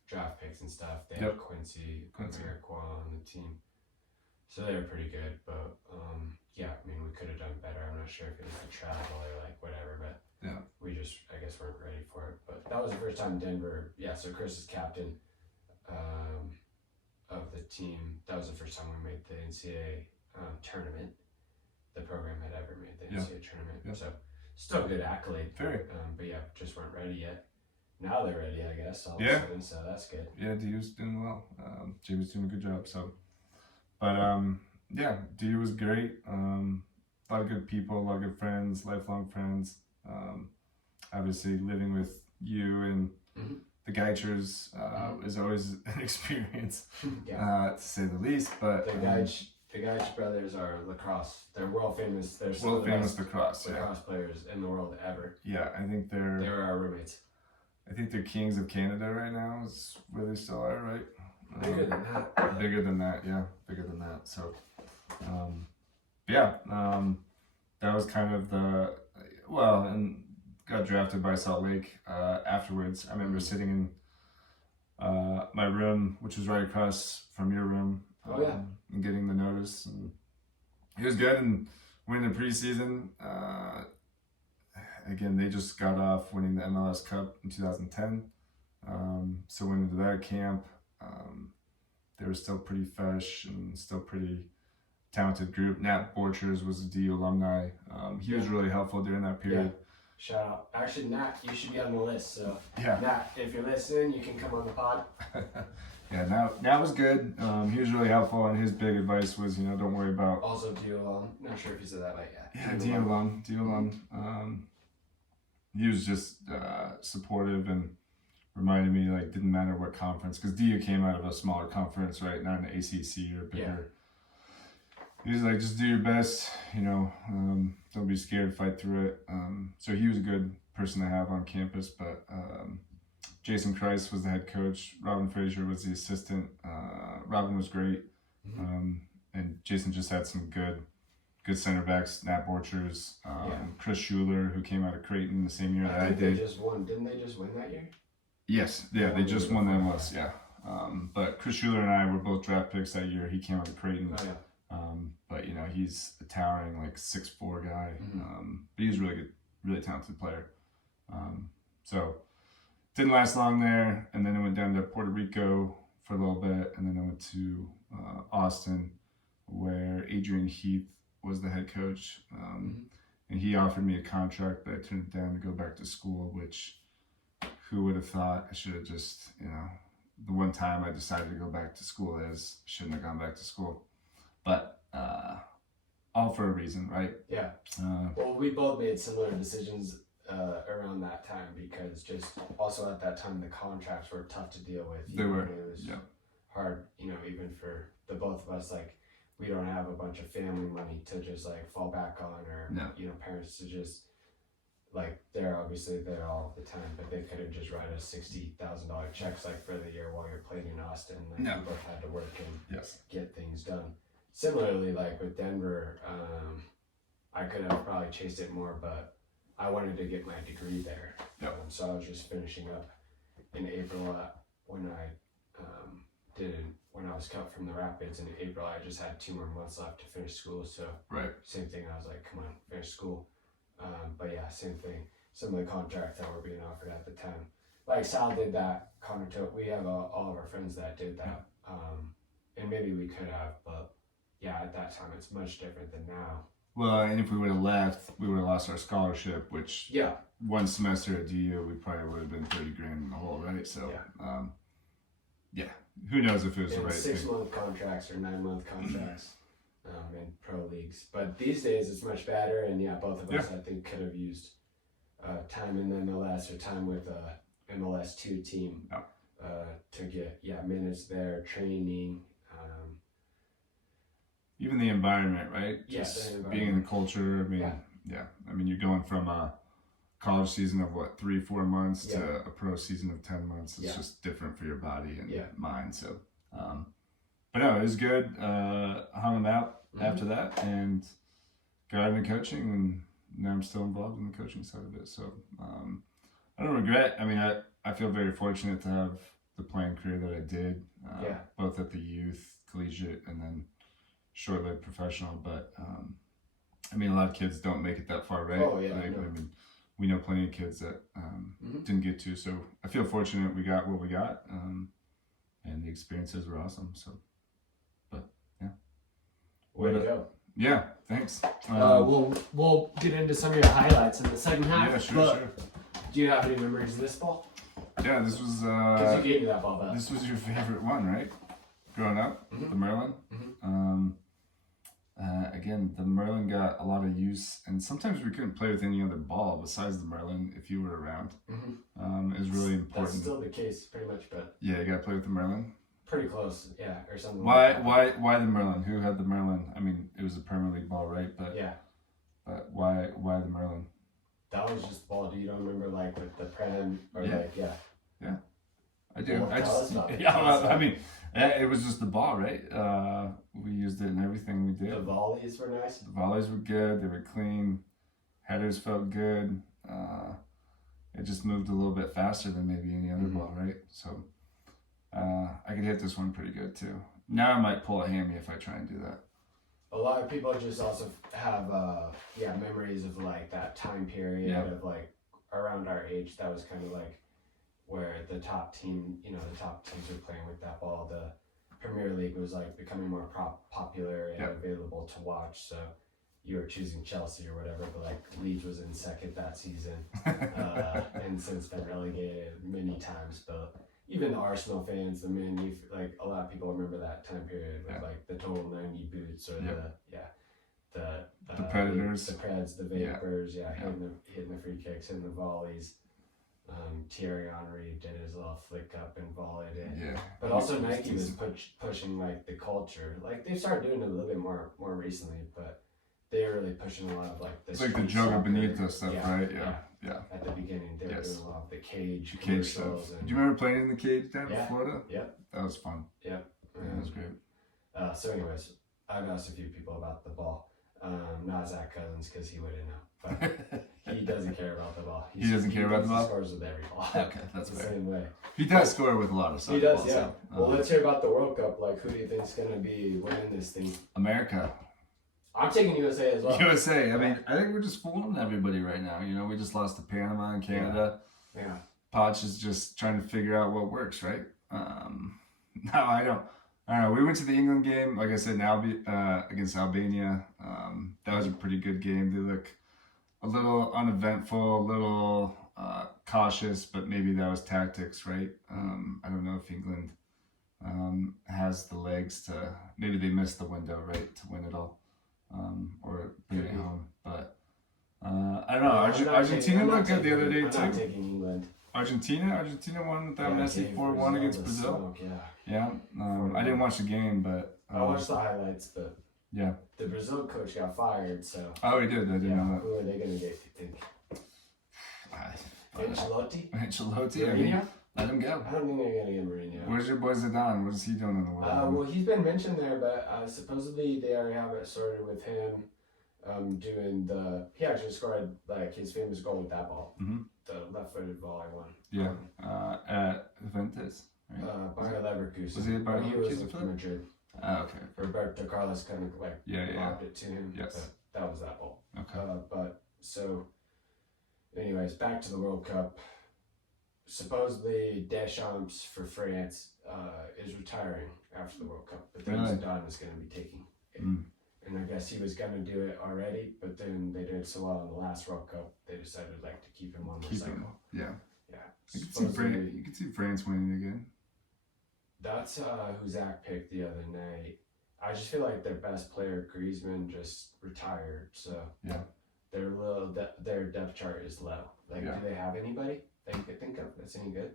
draft picks and stuff. They had Quincy Iroquois on the team. So they were pretty good. But, we could have done better. I'm not sure if it was the travel or like whatever. But we just, I guess, weren't ready for it. But that was the first time Denver. Yeah, so Kris is captain of the team. That was the first time we made the NCAA tournament. The program had ever made the NCAA tournament. So still a good accolade. Very. But just weren't ready yet. Now they're ready, I guess. All of a sudden, so that's good. Yeah, DU's doing well. Jamie's doing a good job. So, but DU was great. A lot of good people, a lot of good friends, lifelong friends. Obviously, living with you and the Geichers is always an experience, to say the least. But the Geich brothers are lacrosse. They're world famous. They're world famous lacrosse players in the world ever. Yeah, I think they're our roommates. I think they're kings of Canada right now. Is where they still are, right? Bigger than that. Bigger than that, yeah. Bigger than that. So, that was kind of and got drafted by Salt Lake afterwards. I remember sitting in my room, which was right across from your room, and getting the notice. And it was good. And winning the preseason, again, they just got off winning the MLS Cup in 2010. So went into that camp. they were still pretty fresh and still pretty talented group. Nat Borchers was a DU alumni. He was really helpful during that period. Yeah. Shout out. Actually, Nat, you should be on the list. So, Yeah. Nat, if you're listening, you can come on the pod. Yeah, Nat was good. He was really helpful, and his big advice was, don't worry about. Also, DU alum. Not sure if you said that right yet. Yeah, DU alum. He was just supportive and reminded me, like, didn't matter what conference, because DU came out of a smaller conference, right? Not an ACC or bigger. Yeah. He was like, just do your best, don't be scared, fight through it. So he was a good person to have on campus, but Jason Kris was the head coach. Robin Frazier was the assistant. Robin was great. And Jason just had some good center backs, Nat Borchers, Chris Schuler, who came out of Creighton the same year that I did. They just won. Didn't they just win that year? Yes, yeah, they just won the MLS, yeah. But Chris Schuler and I were both draft picks that year. He came out of Creighton. Oh, yeah. But he's a towering 6'4" guy. But he's a really good, really talented player. So didn't last long there, and then I went down to Puerto Rico for a little bit, and then I went to Austin, where Adrian Heath was the head coach, and he offered me a contract, but I turned it down to go back to school. Which, who would have thought? I should have just, the one time I decided to go back to school shouldn't have gone back to school. But all for a reason, right? Yeah. Well, we both made similar decisions around that time, because just also at that time the contracts were tough to deal with. They were. It was hard, even for the both of us. We don't have a bunch of family money to just fall back on, or parents to just they're obviously there all the time, but they could have just write us $60,000 checks for the year while you're playing in Austin. We both had to work and get things done. Similarly, with Denver, I could have probably chased it more, but I wanted to get my degree there. So I was just finishing up in April when I was cut from the Rapids in April. I just had 2 more months left to finish school. So same thing. I was like, come on, finish school. But yeah, same thing. Some of the contracts that were being offered at the time. Sal did that. Connor took. We have all of our friends that did that. And maybe we could have, but yeah, at that time it's much different than now. Well, and if we would have left, we would have lost our scholarship, which one semester at DU, we probably would have been $30,000 in the hole, right? So, who knows if it was the right thing. 6-month contracts or 9-month contracts in pro leagues. But these days it's much better, and both of us I think could have used time in the MLS or time with MLS 2 team to get minutes there, training. Even the environment, right? Just being in the culture. I mean, you're going from a college season of 3-4 months to a pro season of 10 months. It's just different for your body and mind. So, but no, it was good. Hung them out after that and got into coaching, and now I'm still involved in the coaching side of it. So, I don't regret. I mean, I feel very fortunate to have the playing career that I did, both at the youth, collegiate, and then short-lived professional. But I mean, a lot of kids don't make it that far, right? Oh yeah. I mean, we know plenty of kids that didn't get to. So I feel fortunate we got what we got, and the experiences were awesome. So, but yeah. Way to go. Yeah, thanks. We'll get into some of your highlights in the second half. Yeah, sure. Do you have any memories of this ball? Yeah, this was. Because you gave me that ball back. This was your favorite one, right? Growing up, the Merlin. Again, the Merlin got a lot of use, and sometimes we couldn't play with any other ball besides the Merlin if you were around. It was really important. That's still the case, pretty much, but yeah, you got to play with the Merlin. Pretty close, yeah, or something. Why the Merlin? Who had the Merlin? I mean, it was a Premier League ball, right? But but why the Merlin? That was just the ball. Do you don't remember with the Prem or Yeah, I do. Well, I mean, it was just the ball, right? We used it in everything we did. The volleys were nice. The volleys were good. They were clean. Headers felt good. It just moved a little bit faster than maybe any other ball, right? So I could hit this one pretty good too. Now I might pull a hammy if I try and do that. A lot of people just also have memories of that time period of around our age. That was kind of where the top teams were playing with that ball. The Premier League was like becoming more popular and available to watch. So you were choosing Chelsea or whatever, but like Leeds was in second that season, and since been relegated many times. But even the Arsenal fans, the Man U, like a lot of people remember that time period with like the total 90 boots or the Predators, the Preds, the Vapors, hitting the free kicks, hitting the volleys. Thierry Henry did his little flick up and volleyed it. Yeah. But also Nike was pushing like the culture. Like they've started doing it a little bit more recently, but they're really pushing a lot of like this. It's like the Joga Bonito stuff, right? Yeah. At the beginning, they were doing a lot of the cage stuff. And, do you remember playing in the cage down in Florida? Yep. That was fun. Yep. That was great. So anyways, I've asked a few people about the ball. Not Zach Cousins because he wouldn't know, but he doesn't care about the ball. He doesn't care about the ball? He scores with every ball. Okay, that's the fair. same way. He does score with a lot of stuff. He does, yeah. Well, let's hear about the World Cup. Like, who do you think's going to be winning this thing? America. I'm taking USA as well. USA. I mean, I think we're just fooling everybody right now. You know, we just lost to Panama and Canada. Yeah. Poch is just trying to figure out what works, right? No, I don't know. We went to the England game, like I said, now against Albania. That was a pretty good game. They look a little uneventful, a little cautious, but maybe that was tactics, right? I don't know if England has the legs to. Maybe they missed the window, right, to win it all, or bring it home. But I don't know. Argentina looked good the other day too. I'm not taking England. Argentina won with that Messi 4-1 against Brazil. Yeah. I didn't watch the game, but I watched the highlights. But yeah, the Brazil coach got fired. So he did. I didn't know that. Who are they gonna get? You think? Ancelotti. Ancelotti. I mean, let him go. I don't think they're gonna get Mourinho. Where's your boy Zidane? What is he doing in the world? Well, he's been mentioned there, but supposedly they already have it sorted with him. Doing he actually scored like his famous goal with that ball, the left-footed volley one. Yeah, at Juventus. Right? Bayer Leverkusen. Was he at Bayer He was Leverkusen? with Madrid. Okay. Roberto Carlos kind of like lobbed it to him. Yes. But that was that ball. Okay. But so, anyways, back to the World Cup. Supposedly Deschamps for France is retiring after the World Cup, but then Zidane is going to be taking it. And I guess he was gonna do it already, but then they did so well in the last World Cup, they decided like to keep him on the cycle. Yeah. Yeah. You can see France winning again. That's who Zach picked the other night. I just feel like their best player, Griezmann, just retired. So their depth chart is low. Like, do they have anybody that you could think of that's any good?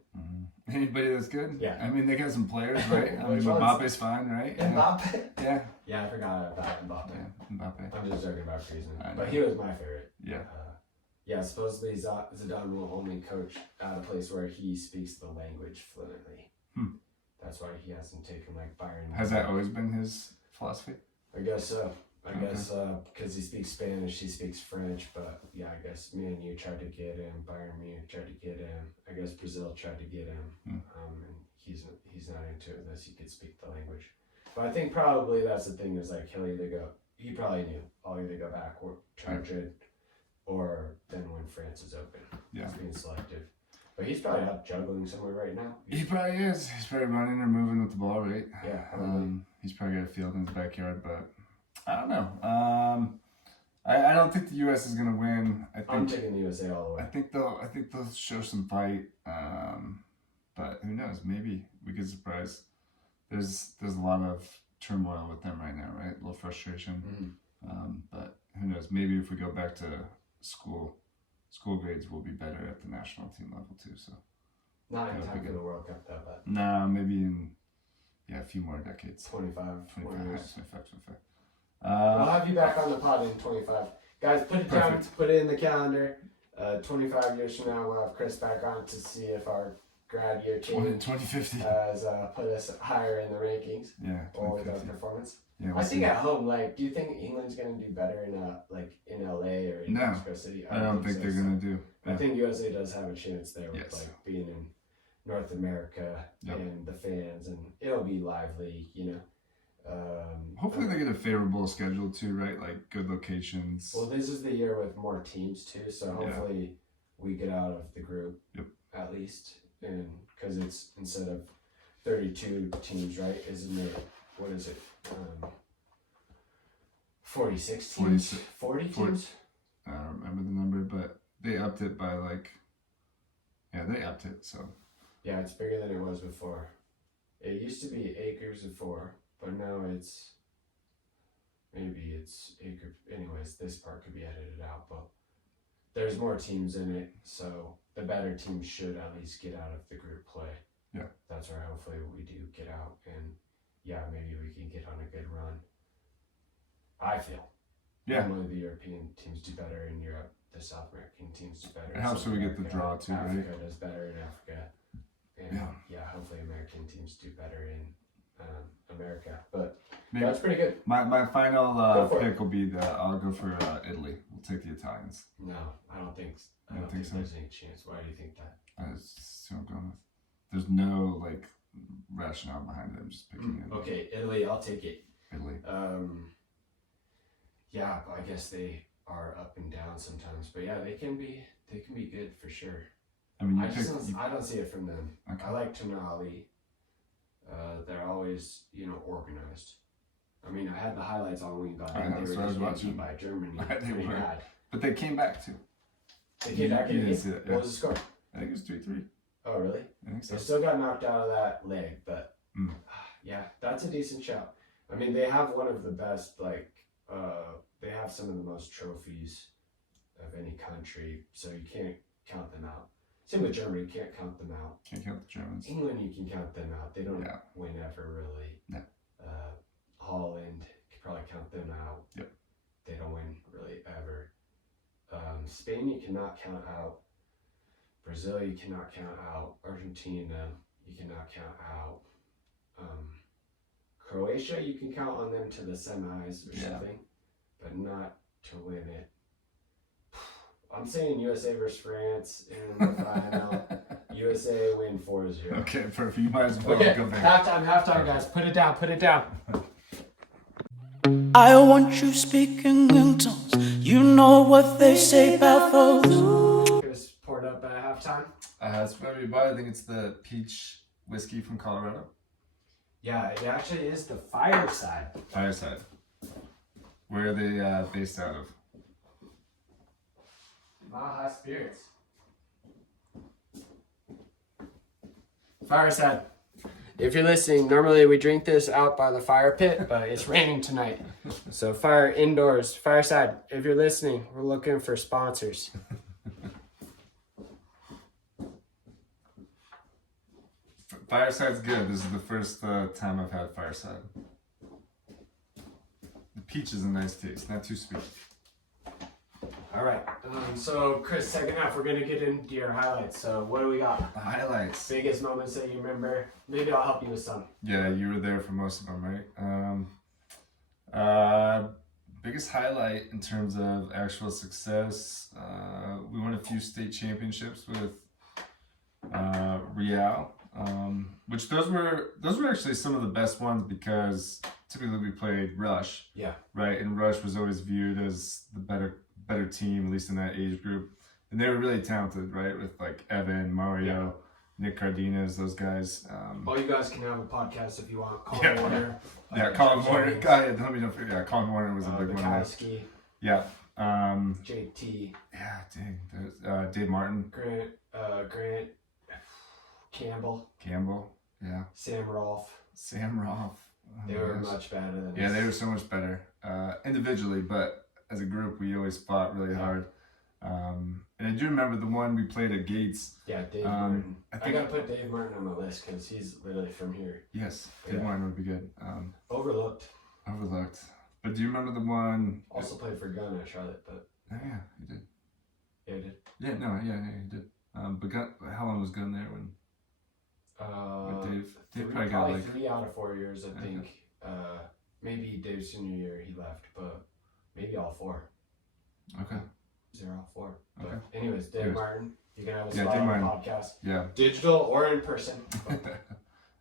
Anybody that's good? Yeah. I mean, they got some players, right? I mean, Mbappe's fine, right? Mbappe? Yeah. Yeah, I forgot about Mbappe. Yeah, Mbappe. I'm just joking about Griezmann. But he was my favorite. Yeah. Supposedly Zidane will only coach at a place where he speaks the language fluently. That's why he hasn't taken like Bayern. Has that always been his philosophy? I guess so. I guess because he speaks Spanish, he speaks French, but yeah, I guess Man U tried to get him, Bayern Munich tried to get him, I guess Brazil tried to get him, and he's not into it unless he could speak the language. But I think probably that's the thing is like he probably knew, I'll either go back to Madrid or then when France is open. Yeah. He's being selective. But he's probably out juggling somewhere right now. He probably is. He's probably running or moving with the ball, right? Yeah, probably. He's probably got a field in his backyard, but I don't know. I don't think the U.S. is going to win. I'm taking the USA all the way. I think they'll show some fight, but who knows? Maybe we could surprise. There's a lot of turmoil with them right now, right? A little frustration, but who knows? Maybe if we go back to school grades will be better at the national team level too. So not in time for the World Cup though, but nah, maybe in a few more decades. 25 years. 25. I'll have you back on the pod in 25. Guys, put it down, put it in the calendar. 25 years from now, we'll have Kris back on to see if our grad year team 2050 has put us higher in the rankings. Yeah, or with our performance. Yeah, I think at home, like, do you think England's going to do better in LA or in Mexico City? I don't think they're going to do. I think USA does have a chance there with like being in North America and the fans, and it'll be lively, you know. Hopefully they get a favorable schedule too, right? Like good locations. Well, this is the year with more teams too, so hopefully we get out of the group at least. and because it's instead of 32 teams, right? Isn't it? What is it? 46 teams. 40 teams. I don't remember the number, but they upped it by they upped it. So yeah, it's bigger than it was before. It used to be 8 groups of 4, but now it's 8 groups. Anyways, this part could be edited out, but there's more teams in it, so the better teams should at least get out of the group play. Yeah. That's where hopefully we do get out, and yeah, maybe we can get on a good run. I feel. Yeah. Normally the European teams do better in Europe. The South American teams do better. It helps when we get the draw too, right? Africa does better in Africa. And yeah, hopefully American teams do better in America. But maybe that's pretty good. My final pick will be I'll go for Italy. We'll take the Italians. No, I don't think so. There's any chance. Why do you think that? That's what I'm going with. There's no rationale behind it. I'm just picking it. Okay, Italy, I'll take it. Italy. Yeah, I guess they are up and down sometimes, but yeah, they can be good for sure. I mean, I don't see it from them. Okay. I like Tonali. They're always, organized. I mean, I had the highlights on when we got in. They were just watching by Germany. They were. But they came back too. They came back in. Yeah. What was the score? I think it was 3-3. Oh, really? I think so. They still got knocked out of that leg, but yeah, that's a decent shout. I mean, they have one of the best, they have some of the most trophies of any country, so you can't count them out. Same with Germany, you can't count them out. Can't count the Germans. England, you can count them out. They don't win ever, really. No. Holland, you can probably count them out. Yep. They don't win, really, ever. Spain, you cannot count out. Brazil, you cannot count out. Argentina, you cannot count out. Croatia, you can count on them to the semis or something, but not to win it. I'm saying USA versus France in the final. USA win 4-0. Okay, perfect. You might as well go there. Halftime, guys. Put it down. I want you speaking in tongues. You know what they say about those. Kris poured up at halftime. It's for everybody. I think it's the peach whiskey from Colorado. Yeah, it actually is the Fireside. Fireside. Where are they based out of? Maha Spirits. Fireside. If you're listening, normally we drink this out by the fire pit, but it's raining tonight. So fire indoors. Fireside, if you're listening, we're looking for sponsors. Fireside's good. This is the first time I've had Fireside. The peach is a nice taste, not too sweet. All right. So, Kris, second half, we're going to get into your highlights. So, what do we got? The highlights. Biggest moments that you remember. Maybe I'll help you with some. Yeah, you were there for most of them, right? Biggest highlight in terms of actual success. We won a few state championships with Real. Which those were actually some of the best ones because typically we played Rush. Yeah. Right, and Rush was always viewed as the better team, at least in that age group. And they were really talented, right? With Evan, Mario, Nick Cardenas, those guys. Well, you guys can have a podcast if you want. Collin Warner. Collin Warner. God, let me don't forget. Yeah, Collin Warner was a big one. Mikowski. Yeah. JT. Yeah, dang. There's Dave Martin. Grant. Campbell. Yeah. Sam Rolfe. Oh, they were much better than us. Yeah, they were so much better individually, but as a group, we always fought really hard. And I do remember the one we played at Gates. Yeah, Dave Martin. I gotta put Dave Martin on my list because he's literally from here. Yes, Dave Martin would be good. Overlooked. But do you remember the one? Also played for Gunn at Charlotte, but. Oh, yeah, he did. Yeah, he did. Yeah, he did. But how long was Gunn there when? Dave probably got 3 out of 4 years, I think. Maybe Dave's senior year he left, but maybe all 4. Okay. 0 all 4. Okay. But anyways, Dave Martin, you can have a spot Dave on the Martin. podcast. Yeah. Digital or in person.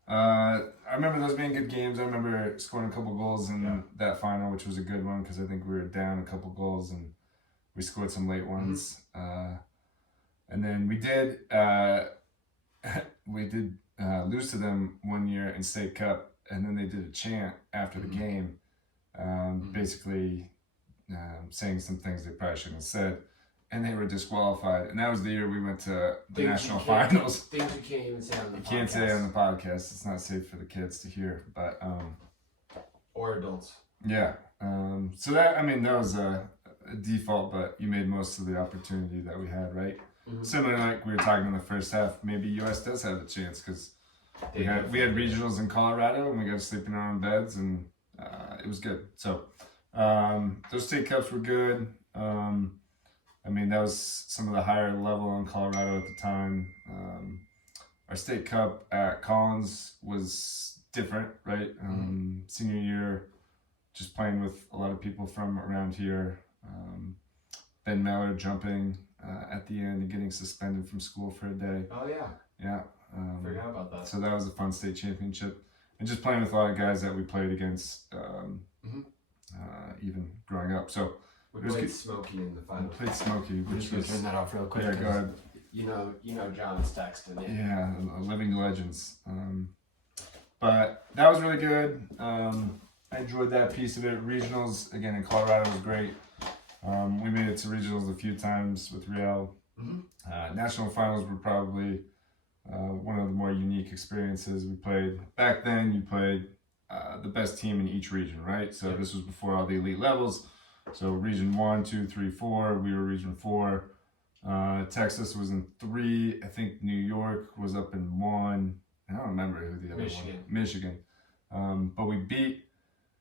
I remember those being good games. I remember scoring a couple goals in that final, which was a good one because I think we were down a couple goals and we scored some late ones. And then we did. we did lose to them one year in state cup, and then they did a chant after the game, basically saying some things they probably shouldn't have said, and they were disqualified. And that was the year we went to the national finals. Things you can't even say on the podcast. You can't say on the podcast. It's not safe for the kids to hear, but or adults. Yeah. So that was a default, but you made most of the opportunity that we had, right? Similar, like we were talking in the first half, maybe US does have a chance because we had regionals in Colorado and we got to sleep in our own beds, and it was good. So those state cups were good. That was some of the higher level in Colorado at the time. Our state cup at Collins was different, right? Senior year, just playing with a lot of people from around here. Ben Miller jumping at the end and getting suspended from school for a day. Oh, yeah. Yeah. Forgot about that. So that was a fun state championship. And just playing with a lot of guys that we played against even growing up. So we played Smokey in the finals. We played Smokey, which was... turn that off real quick. Yeah, go ahead. You know John's texting you. Yeah, living legends. But that was really good. I enjoyed that piece of it. Regionals, again, in Colorado was great. We made it to regionals a few times with Real. National finals were probably one of the more unique experiences we played. Back then, you played the best team in each region, right? So this was before all the elite levels. So region 1, 2, 3, 4, we were region 4. Texas was in 3. I think New York was up in 1. I don't remember who the other one. Michigan. But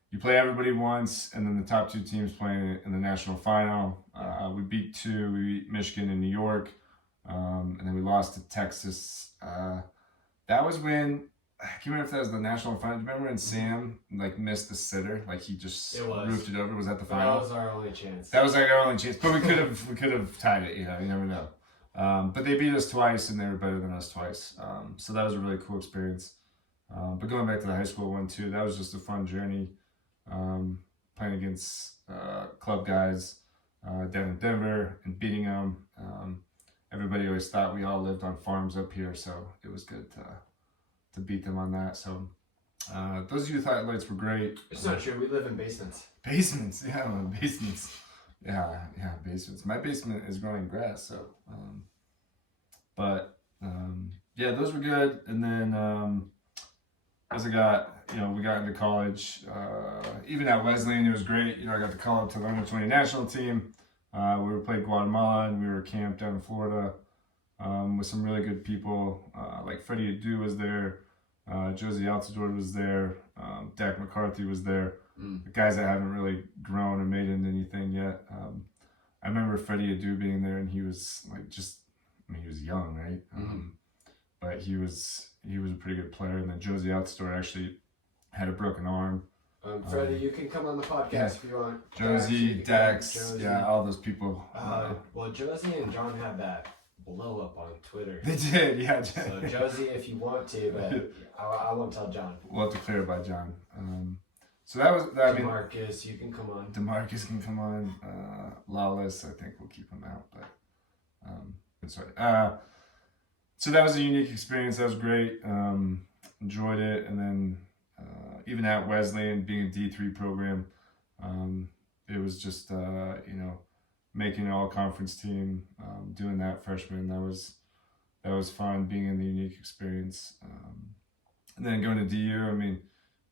you play everybody once, and then the top 2 teams playing in the national final. We beat 2. We beat Michigan and New York, and then we lost to Texas. That was when, I can't remember if that was the national final. Do you remember when Sam missed the sitter? He just roofed it over. Was that the final? That was our only chance. That was our only chance, but we could have tied it. You never know. But they beat us twice, and they were better than us twice. So that was a really cool experience. But going back to the high school one too, that was just a fun journey. Playing against club guys down in Denver and beating them. Everybody always thought we all lived on farms up here, so it was good to beat them on that. So those youth highlights were great. It's not true. We live in basements. Basements, basements. Yeah, basements. My basement is growing grass, so. Those were good. And then as we got into college, even at Wesleyan, it was great. I got to call up to the under 20 national team. We played Guatemala, and we were camped down in Florida with some really good people. Like Freddie Adu was there, Josie Altidore was there, Dak McCarthy was there. The guys that haven't really grown and made it into anything yet. I remember Freddie Adu being there, and he was he was young, right? But he was a pretty good player. And then Josie Altidore actually had a broken arm. Freddie, you can come on the podcast if you want. Josie, Dax, all those people. Well, Josie and John had that blow up on Twitter. They did, yeah. So Josie, if you want to, but I won't tell John. We'll have to clear it by John. So that was... DeMarcus, you can come on. DeMarcus can come on. Lawless, I think we'll keep him out, but... I'm sorry. So that was a unique experience. That was great. Enjoyed it. And then even at Wesleyan, being a D3 program, it was just, making an all-conference team, doing that freshman. That was fun, being in the unique experience. And then going to DU,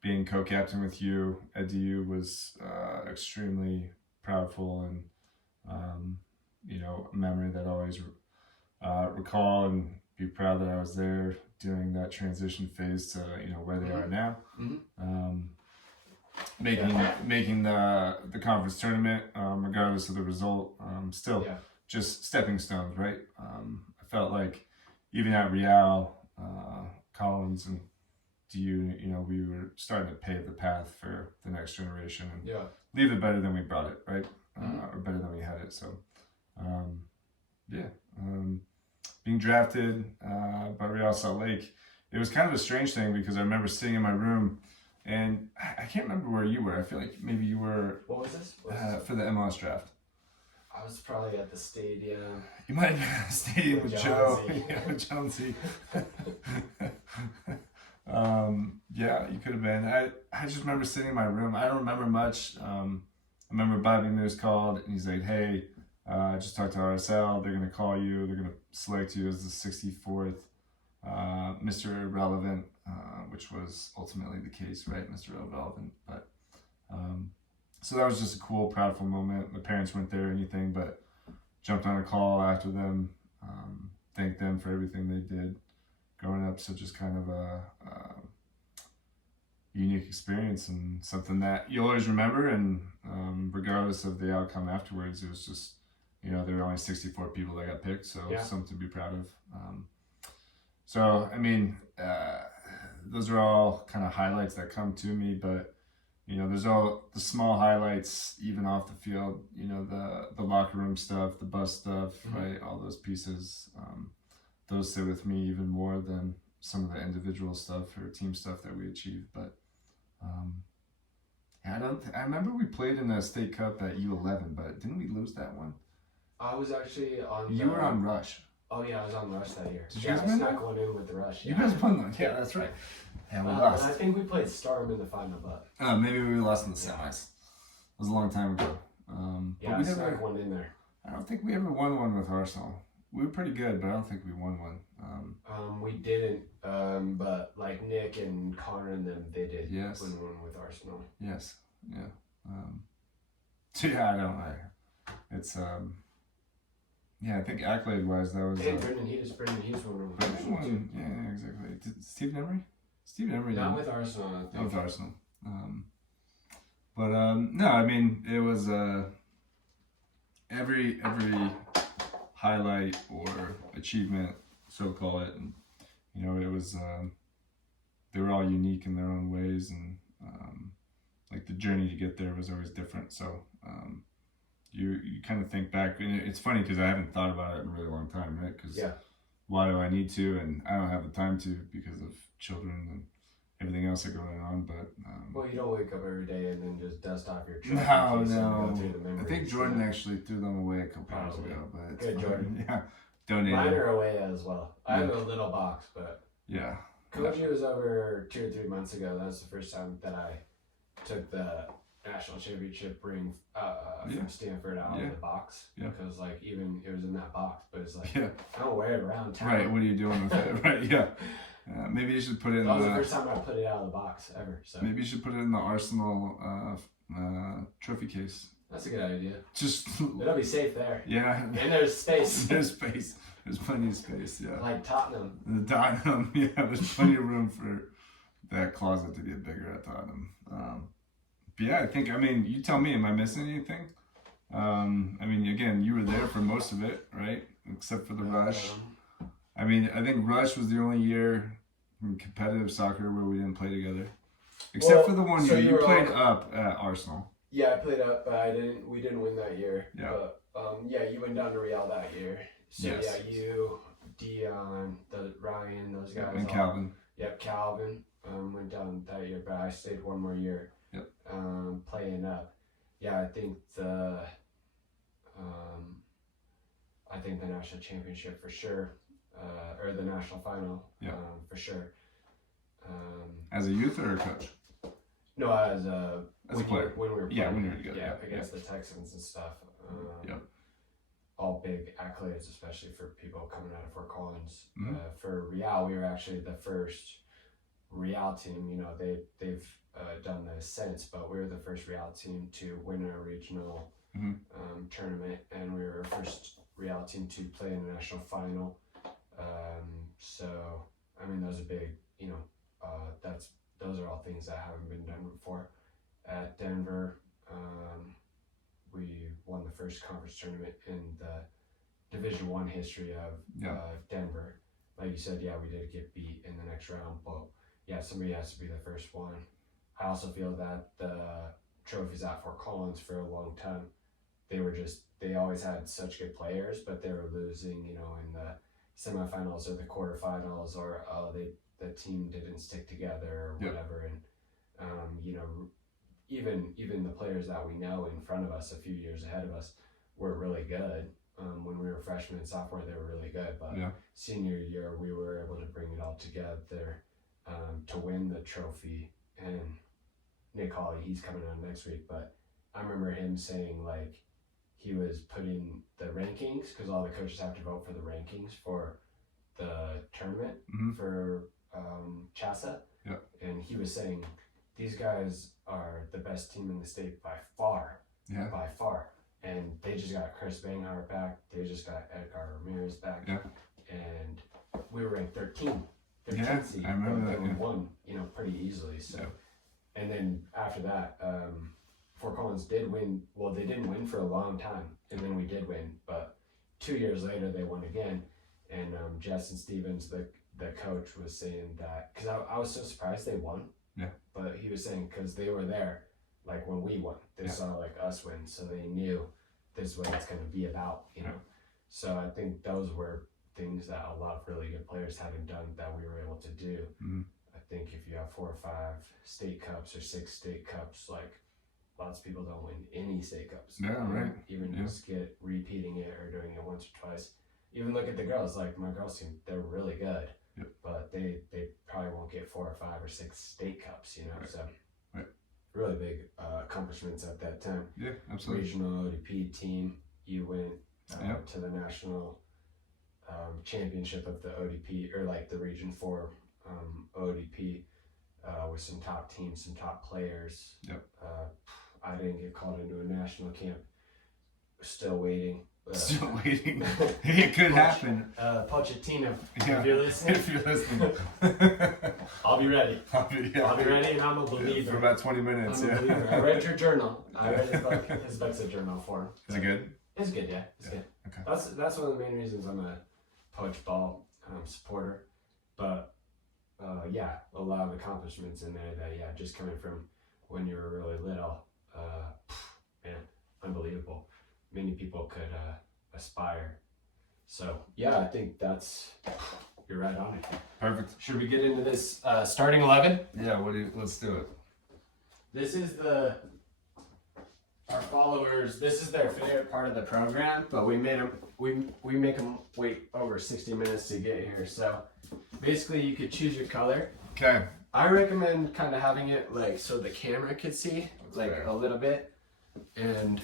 being co-captain with you at DU was extremely proudful and, a memory that I always recall and be proud that I was there during that transition phase to where they are now. Making the conference tournament, regardless of the result, just stepping stones, right? I felt like even at Real, Collins and DU, we were starting to pave the path for the next generation and leave it better than we brought it, right? Or better than we had it. So, being drafted by Real Salt Lake, it was kind of a strange thing because I remember sitting in my room and I can't remember where you were. I feel like maybe you were... What was this? For the MLS draft. I was probably at the stadium. You might have been at the stadium with Joe. Yeah, with Jonesy. Yeah, you could have been. I just remember sitting in my room. I don't remember much. I remember Bobby Moose called and he's like, hey, I just talked to RSL. They're going to call you. They're going to select you as the 64th Mr. Irrelevant, which was ultimately the case, right? Mr. Irrelevant. But so that was just a cool, proudful moment. My parents weren't there or anything, but jumped on a call after them, thanked them for everything they did growing up. So just kind of a unique experience and something that you'll always remember. And regardless of the outcome afterwards, it was just, there were only 64 people that got picked, so something to be proud of. So, I mean, those are all kind of highlights that come to me, but there's all the small highlights, even off the field, the locker room stuff, the bus stuff, right? All those pieces, those stay with me even more than some of the individual stuff or team stuff that we achieved. But I remember we played in the state cup at U11, but didn't we lose that one? I was actually on. You were on Rush. Oh yeah, I was on Rush that year. Did you guys win that? One in with the Rush. You guys won that? Yeah, that's right. And we lost. I think we played Storm in the final, but maybe we lost in the semis. It was a long time ago. But we snuck one in there. I don't think we ever won one with Arsenal. We were pretty good, but I don't think we won one. We didn't, but like Nick and Connor and them, they did win one with Arsenal. Yes, yeah. So yeah, I don't know. It's I think accolade-wise, that was. And Brendan Hughes won one. Yeah, exactly. Stephen Emery? Stephen Emery. Not with Arsenal, I think. Not with Arsenal. But no, I mean, it was every highlight or achievement, so call it, and it was they were all unique in their own ways, and like the journey to get there was always different. So you kind of think back, and it's funny because I haven't thought about it in a really long time, right? Because why do I need to? And I don't have the time to because of children and everything else that's going on. But well, you don't wake up every day and then just dust off your truck. No. I think Jordan actually threw them away a couple hours ago. But good, Jordan. Yeah, donated. Mine are away as well. I have a little box, but Koji was over 2 or 3 months ago. That was the first time that I took the national championship ring from Stanford out of the box. Because like even it was in that box, but it's like I don't wear it around town. Right, what are you doing with it? Right, yeah. Maybe you should put it in that was the first time I put it out of the box ever. So maybe you should put it in the Arsenal trophy case. That's a good idea. Just it'll be safe there. Yeah. And there's space. There's space. There's plenty of space, yeah. Like Tottenham. The Tottenham, there's plenty of room for that closet to get bigger at Tottenham. But yeah, I mean, you tell me, am I missing anything? I mean, again, you were there for most of it, right? Except for the Rush. I mean, I think Rush was the only year in competitive soccer where we didn't play together. Except for the one year you played up at Arsenal. Yeah, I played up, but we didn't win that year. Yeah. But you went down to Real that year. So you, Dion, Ryan, those guys. And Calvin. Yep, Calvin went down that year, but I stayed one more year. Yep. Playing up. Yeah, I think the national championship for sure, or the national final for sure. As a youth or a coach? No, as a player. When we were playing. Yeah, when we were together. Yeah, against the Texans and stuff. All big accolades, especially for people coming out of Fort Collins. For Real, we were actually the first Real team. They've done this since, but we were the first Real team to win a regional tournament, and we were our first Real team to play in the national final. So, I mean, those are big. Those are all things that haven't been done before. At Denver, we won the first conference tournament in the Division I history of Denver. Like you said, we did get beat in the next round, but somebody has to be the first one. I also feel that the trophies at Fort Collins for a long time, they always had such good players, but they were losing, in the semifinals or the quarterfinals, or the team didn't stick together or whatever. And even the players that we know in front of us, a few years ahead of us, were really good. When we were freshmen and sophomore, they were really good. But Yeah. senior year, we were able to bring it all together to win the trophy. And Nick Hawley, he's coming on next week, but I remember him saying like he was putting the rankings, because all the coaches have to vote for the rankings for the tournament for CHASA. Yeah. And he was saying these guys are the best team in the state by far. Yeah. By far. And they just got Kris Banghart back. They just got Edgar Ramirez back. Yeah. And we were ranked 13. Yeah, seed, I remember and that, we won, pretty easily. So, yeah. And then after that, Fort Collins did win. Well, they didn't win for a long time, and then we did win. But 2 years later, they won again. And Justin Stevens, the coach, was saying that, because I was so surprised they won. Yeah. But he was saying because they were there, like when we won, they saw like us win, so they knew this is what it's going to be about, So I think those were things that a lot of really good players haven't done that we were able to do. I think if you have 4 or 5 state cups or 6 state cups, like lots of people don't win any state cups. Yeah, right. Even just get repeating it or doing it once or twice. Even look at the girls, like my girls team, they're really good, but they probably won't get 4 or 5 or 6 state cups, Right. So right. Really big accomplishments at that time. Yeah, absolutely. Regional ODP team, you went to the national championship of the ODP, or like the Region 4 ODP with some top teams, some top players. I didn't get called into a national camp. Still waiting. Still waiting. It could happen. Pochettino, Yeah. if you're listening, If you're listening. I'll be ready. I'll be ready, and I'm a believer. For about 20 minutes. I'm a believer. I read your journal. I read his book. His book's a journal for him. Is it good? It's good, yeah. It's good. Okay. That's one of the main reasons I'm a Poach Ball supporter. But a lot of accomplishments in there that just coming from when you were really little, man, unbelievable. Many people could aspire. So I think you're right on it. Perfect. Should we get into this starting 11? Yeah, let's do it. This is our followers. This is their favorite part of the program, but we make them wait over 60 minutes to get here. So basically, you could choose your color. Okay. I recommend kind of having it like so the camera could see a little bit, and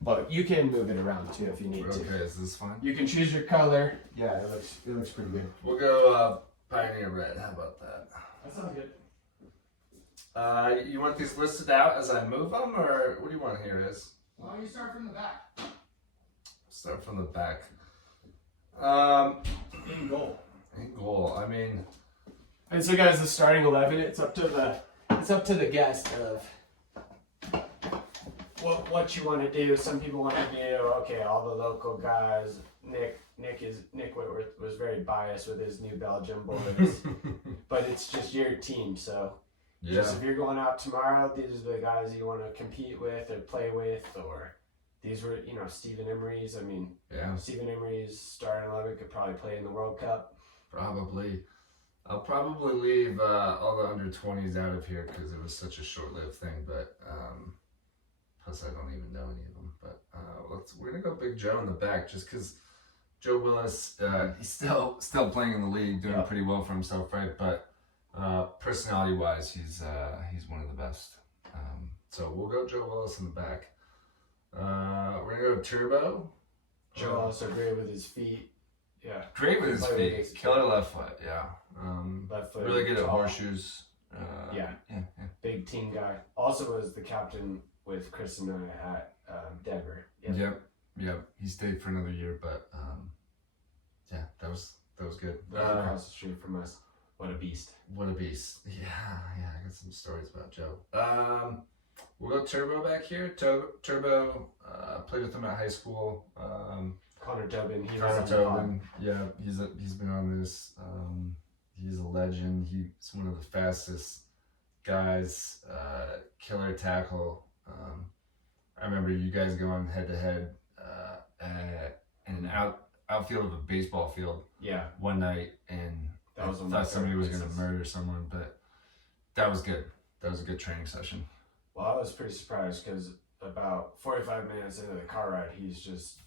but you can move it around too if you need to. Okay, is this fine? You can choose your color. Yeah, it looks pretty good. We'll go Pioneer Red. How about that? That sounds good. You want these listed out as I move them, or what do you want here? Why don't you start from the back? Start from the back. In goal. In goal. I mean. And so, guys, the starting 11. It's up to the guest of what you want to do. Some people want to do all the local guys. Nick Whitworth was very biased with his New Belgium boys, but it's just your team. So just if you're going out tomorrow, these are the guys you want to compete with or play with, or these were Stephen Emery's. I mean, Stephen Emery's starting 11 could probably play in the World Cup. Probably. I'll probably leave all the under 20s out of here because it was such a short-lived thing, but plus I don't even know any of them. But we're gonna go Big Joe in the back just because Joe Willis, he's still playing in the league, doing pretty well for himself, right? But personality-wise, he's one of the best. So we'll go Joe Willis in the back. We're gonna go Turbo. Joe also great with his feet. Yeah. Great with his feet. Killer left foot. Yeah. Left foot. Really good at horseshoes. Yeah. Big team guy. Also was the captain with Kris and I at Denver. Yep. He stayed for another year, but that was good. Across the street from us. What a beast. What a beast. Yeah. I got some stories about Joe. We'll go Turbo back here. Turbo played with him at high school. Connor Tobin. Yeah, he's been on this. He's a legend. He's one of the fastest guys. Killer tackle. I remember you guys going head to head in an outfield of a baseball field. Yeah. One night, and that was I thought somebody was going to murder someone, but that was good. That was a good training session. Well, I was pretty surprised because about 45 minutes into the car ride, he's just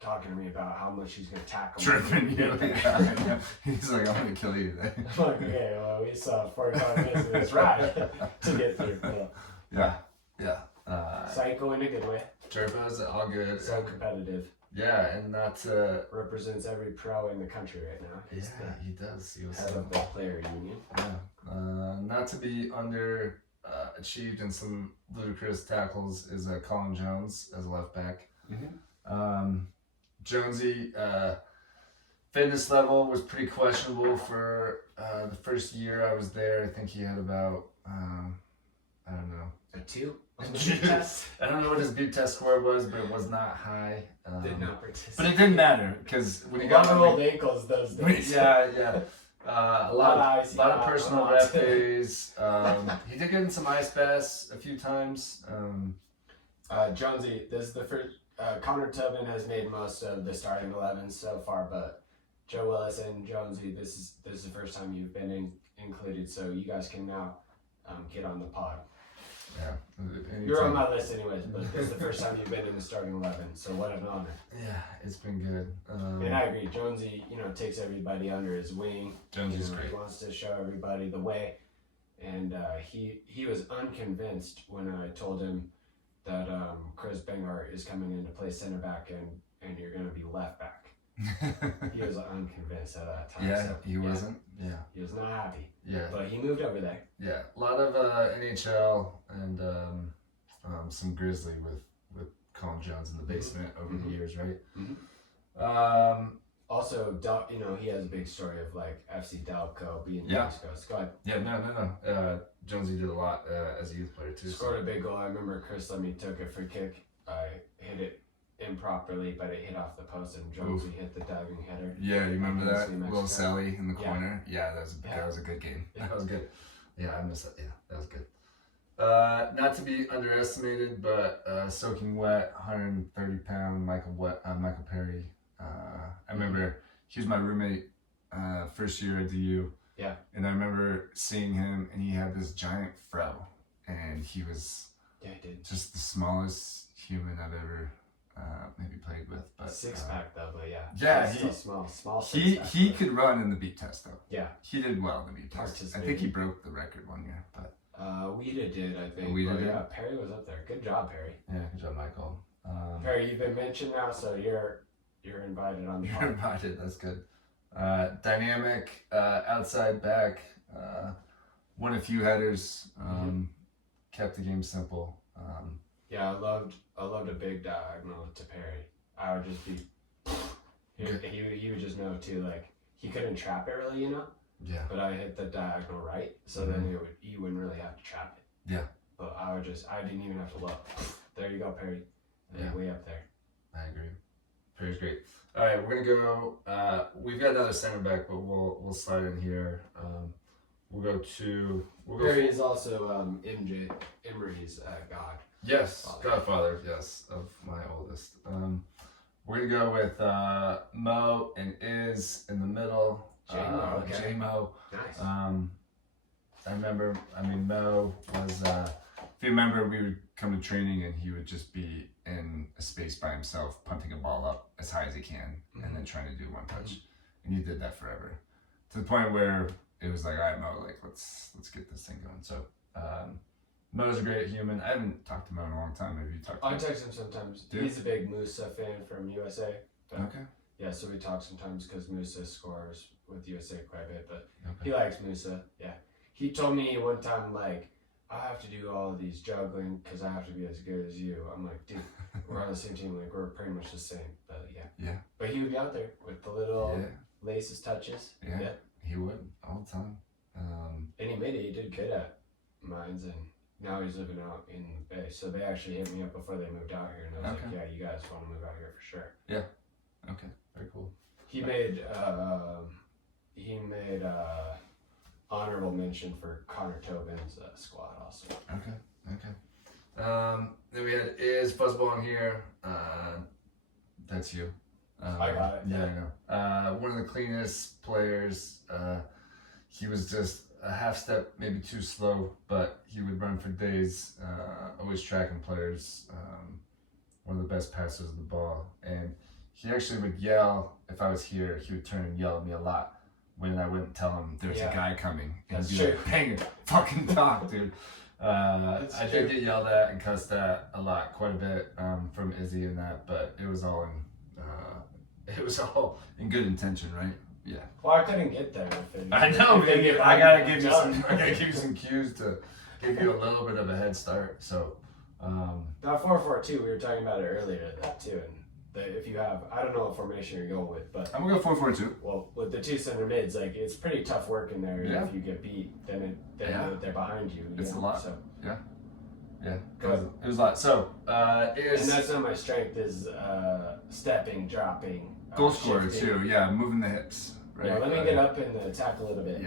talking to me about how much he's gonna tackle me. Tripping you. Yeah. He's like, I'm gonna kill you today. I'm like, okay, well, we saw 45 minutes of this ride to get through. Yeah. Psycho in a good way. Turbo's all good. So competitive. Yeah, and not to... Represents every pro in the country right now. Yeah, he does. He was head of the player union. Yeah. Not to be achieved in some ludicrous tackles is Collin Jones as a left back. Mm-hmm. Jonesy, fitness level was pretty questionable for the first year I was there. I think he had about, I don't know. A 2? I don't know what his beep test score was, but it was not high. Did not participate. But it didn't matter because when he he got got the old ankles those days. Yeah. A lot of personal rep days. He did get in some ice baths a few times. Jonesy, this is the first. Connor Tobin has made most of the starting 11 so far, but Joe Willis and Jonesy, this is the first time you've been included, so you guys can now get on the pod. Yeah. You're on my list anyways, but this is the first time you've been in the starting 11, so what an honor. Yeah, it's been good. And I agree, Jonesy, takes everybody under his wing. Jonesy's great. He wants to show everybody the way, and he was unconvinced when I told him that Kris Banghart is coming in to play center back and you're going to be left back. He was unconvinced at that time. Yeah, so, he wasn't. Yeah. He was not happy. Yeah. But he moved over there. Yeah. A lot of NHL and some Grizzly with Collin Jones in the basement over the years, right? Mm-hmm. Also, he has a big story of like FC Delco being the East Coast. Go ahead. Yeah, no. Jonesy did a lot as a youth player too. Scored a big goal. I remember Kris let me took a free kick. I hit it improperly, but it hit off the post, and Jonesy hit the diving header. Yeah, you remember that? Little Sally in the corner. Yeah, that was a good game. Yeah. That was good. Yeah, I missed that. Yeah, that was good. Not to be underestimated, but soaking wet, 130-pound Michael Perry. I remember he was my roommate first year at DU. Yeah. And I remember seeing him, and he had this giant fro, and he was just the smallest human I've ever maybe played with. But six pack though, but yeah. Yeah, he's still small. He could run in the beat test though. Yeah. He did well in the beat test. I think he broke the record one year, but Weeda did, I think. Weeda did? Yeah, Perry was up there. Good job, Perry. Yeah, good job, Michael. Perry, you've been mentioned now, so you're invited on the pod. You're invited. That's good. Dynamic, outside back, won a few headers, kept the game simple. Yeah, I loved a big diagonal to Perry. I would just be, he would just know too, like, he couldn't trap it really, Yeah. But I hit the diagonal right, so then you wouldn't really have to trap it. Yeah. But I didn't even have to look. There you go, Perry. Way up there. I agree. Perry's great. All right, we're gonna go. We've got another center back, but we'll slide in here. Perry is also Emery's god. Yes, godfather. Yes, of my oldest. We're gonna go with Mo and Iz in the middle. J-Mo. Nice. I remember. Mo was. If you remember, we would come to training and he would just be in a space by himself, punting a ball up as high as he can, and then trying to do one touch. And he did that forever, to the point where it was like, all right, Mo, like let's get this thing going. So Mo's a great human. I haven't talked to Mo in a long time. Have you talked to him? I text him sometimes. Dude. He's a big Musa fan from USA. But Okay. Yeah, so we talk sometimes because Musa scores with USA quite a bit, but Okay. he likes Musa. Yeah, he told me one time like, I have to do all of these juggling because I have to be as good as you. I'm like, dude, we're on the same team. Like, we're pretty much the same. But yeah. Yeah. But he would be out there with the little laces touches. Yeah. He would all the time. And he made it. He did good at Mines, and now he's living out in the Bay. So they actually hit me up before they moved out here, and I was like, yeah, you guys want to move out here for sure. Yeah. Okay. Very cool. He made honorable mention for Connor Tobin's squad also. Okay. Then we had Is Fuzzball in here. That's you. I got it. Yeah, I know. One of the cleanest players. He was just a half step maybe too slow, but he would run for days, always tracking players, one of the best passers of the ball. And he actually would yell, if I was here, he would turn and yell at me a lot when I wouldn't tell him there's a guy coming. And That's be true. like, "Bang it, fucking talk, dude." I did get yelled at and cussed at a lot, quite a bit, from Izzy and that, but it was all in good intention, right? Yeah. Well, I couldn't get there. I know. I gotta give you some cues to give you a little bit of a head start. So, That 4-4-2, we were talking about it earlier, that too. And if you have, I don't know what formation you're going with, but I'm gonna go 4-4-2. well, with the two center mids, like it's pretty tough work in there. Yeah. If you get beat, then they're behind you. It's know? a lot. So, Yeah. Go ahead. It was a lot. So, and that's not my strength. Is stepping, dropping, goal scorer shifting. too. Yeah, moving the hips. Right. Yeah, let me get up in the attack a little bit.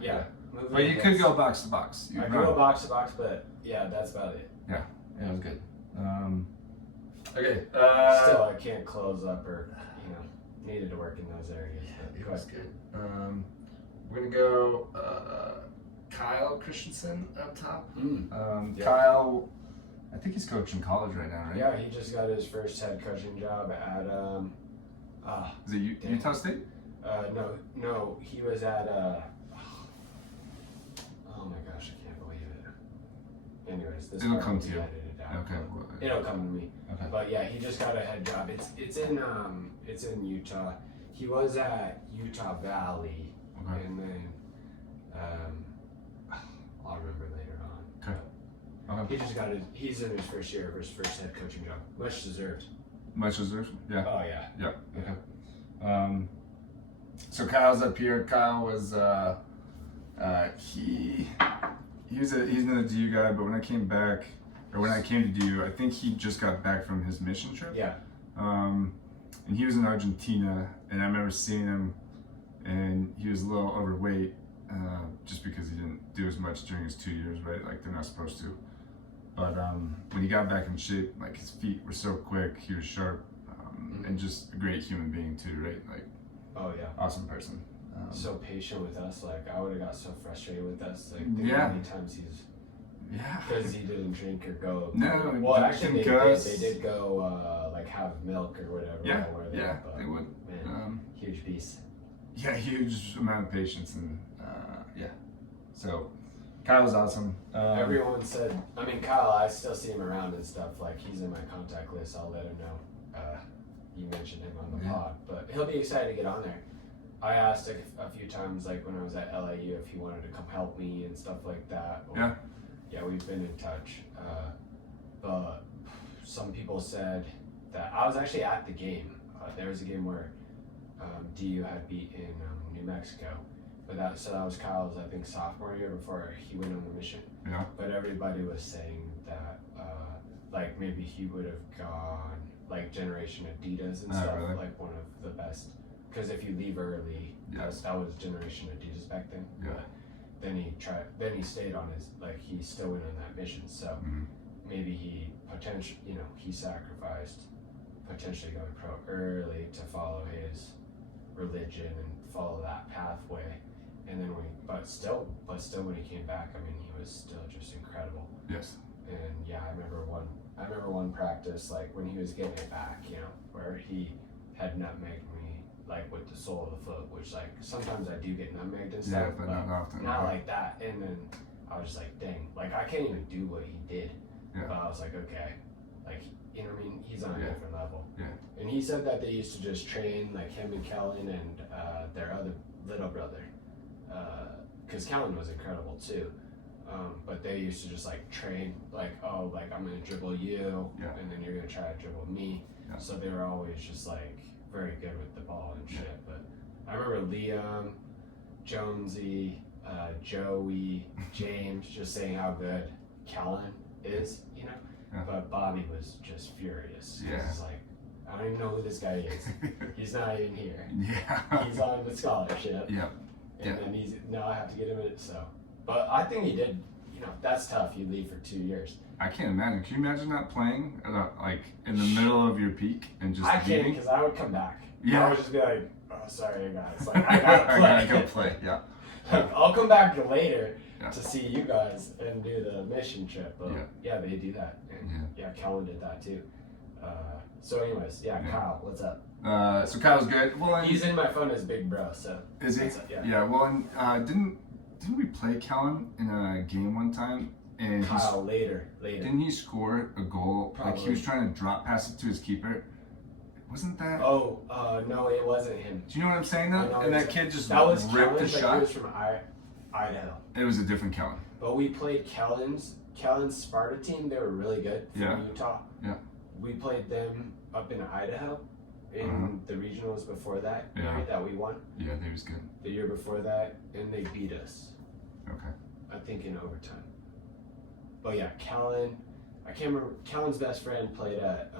Yeah. Moving But you the could hips. go box to box. I could go box to box, but yeah, that's about it. Yeah, it was good. Okay. Still, I can't close up or needed to work in those areas. But It was good. We're gonna go Kyle Christensen up top. Yeah. Kyle, I think he's coaching college right now, right? Yeah, he just got his first head coaching job at Is it Utah State? no, he was at oh my gosh, I can't believe it. Anyways, this It'll part come will to be you. edited out. Okay. It'll come to me. Okay. But yeah, he just got a head job. It's in Utah. He was at Utah Valley, Okay. and then I'll remember later on. Okay. Okay. He just he's in his first year of his first head coaching job. Much deserved. Much deserved. Yeah. Oh yeah. Yeah. Okay. So Kyle's up here. Kyle was he's another DU guy, but when I came to DU, I think he just got back from his mission trip. Yeah. And he was in Argentina, and I remember seeing him, and he was a little overweight, just because he didn't do as much during his 2 years, right? Like they're not supposed to. But when he got back in shape, like his feet were so quick, he was sharp, and just a great human being too, right? Like, Oh yeah. awesome person. So patient with us. Like I would have got so frustrated with us. Like Yeah. how many times he's Yeah. because he didn't drink or go. No, Well, actually, because- they did go like have milk or whatever. Yeah, while we're there, yeah, but, they would. Man, huge beast. Yeah, huge amount of patience, and yeah. So Kyle was awesome. Everyone said, I mean, Kyle, I still see him around and stuff. Like he's in my contact list. I'll let him know. You mentioned him on the pod, but he'll be excited to get on there. I asked a few times, like when I was at LAU, if he wanted to come help me and stuff like that. Or, yeah, we've been in touch. But some people said that I was actually at the game. There was a game where DU had beat in New Mexico. But that was Kyle's, I think, sophomore year before he went on the mission. Yeah. But everybody was saying that, like maybe he would have gone like Generation Adidas and stuff, really? like one of the best. Because if you leave early, that was Generation Adidas back then. Yeah. But then he stayed on his, like he still went on that mission. So maybe he he sacrificed potentially going pro early to follow his religion and follow that pathway. And then but still when he came back, I mean, he was still just incredible. Yes. And yeah, I remember one practice, like when he was getting it back, where he had nutmegged me, like with the sole of the foot, which like sometimes I do get nutmegged and stuff, but not often. not like that. And then I was just like, dang, like I can't even do what he did. Yeah. But I was like, okay, like what I mean, he's on a different level. Yeah. And he said that they used to just train like him and Collin and their other little brother, because Collin was incredible too. But they used to just like train, like, oh, like I'm gonna dribble you, and then you're gonna try to dribble me. Yeah. So they were always just like very good with the ball and shit. But I remember Liam, Jonesy, Joey, James just saying how good Collin is, Yeah. But Bobby was just furious. Yeah. He's like, I don't even know who this guy is. He's not even here. Yeah. He's on the scholarship. Yeah. And then now I have to get him in it. So, but I think he did. That's tough. You leave for 2 years. I can't imagine. Can you imagine not playing like in the middle of your peak and just? I can't leaving? because I would come back. Yeah. I would just be like, oh, sorry guys, like I gotta play. I gotta go play. Yeah. I'll come back later Yeah. to see you guys and do the mission trip. But yeah, they do that. And yeah, Collin did that too. So anyways, Kyle, what's up? So Kyle's good. Well, He's in my phone as Big Bro, so. Is he? Yeah. Well, and didn't we play Collin in a game one time? And Kyle later. Didn't he score a goal? Probably. Like he was trying to drop pass it to his keeper. Wasn't that? Oh, no, it wasn't him. Do you know what I'm saying though? And that kid just that was ripped the Kellen's, shot. He was from Idaho. It was a different Collin. But we played Kellen's Sparta team. They were really good from Utah. Yeah. We played them up in Idaho in the regionals before that year that we won. Yeah, they was good. The year before that, and they beat us. Okay. I think in overtime. But yeah, Collin, I can't remember. Kellen's best friend played at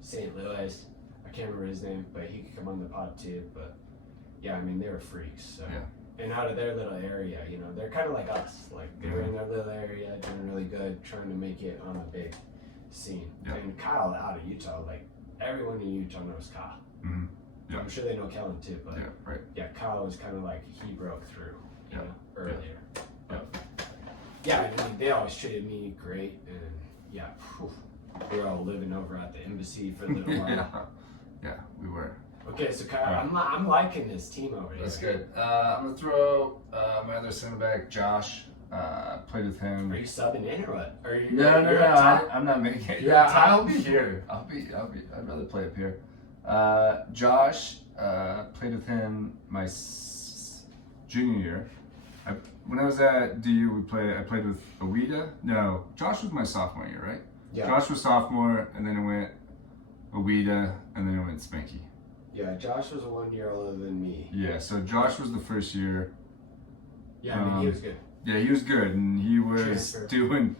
St. Louis. I can't remember his name, but he could come on the pod too. But yeah, I mean, they were freaks. So. Yeah. And out of their little area, you know, they're kind of like us. Like, they were in their little area, doing really good, trying to make it on a big scene. Yeah. And Kyle out of Utah, like, everyone in Utah knows Kyle. Mm-hmm. Yeah. I'm sure they know Collin too, but Kyle was kind of like, he broke through, you know, earlier. Yeah, I mean, they always treated me great, and we were all living over at the embassy for a little while. Yeah, we were. Okay, so Kyle, I'm liking this team over here. That's good. I'm gonna throw my other center back, Josh. Played with him. Are you subbing in or what? Are you? No. I'm not making it. Yeah, I'll be here. I'd rather play up here. Josh, played with him my junior year. When I was at DU, I played with Awida. No, Josh was my sophomore year, right? Yeah. Josh was sophomore, and then it went Awida, and then it went Spanky. Yeah, Josh was 1 year older than me. Yeah, so Josh was the first year. Yeah, I mean, he was good. Yeah, he was good, and he was Transfer. doing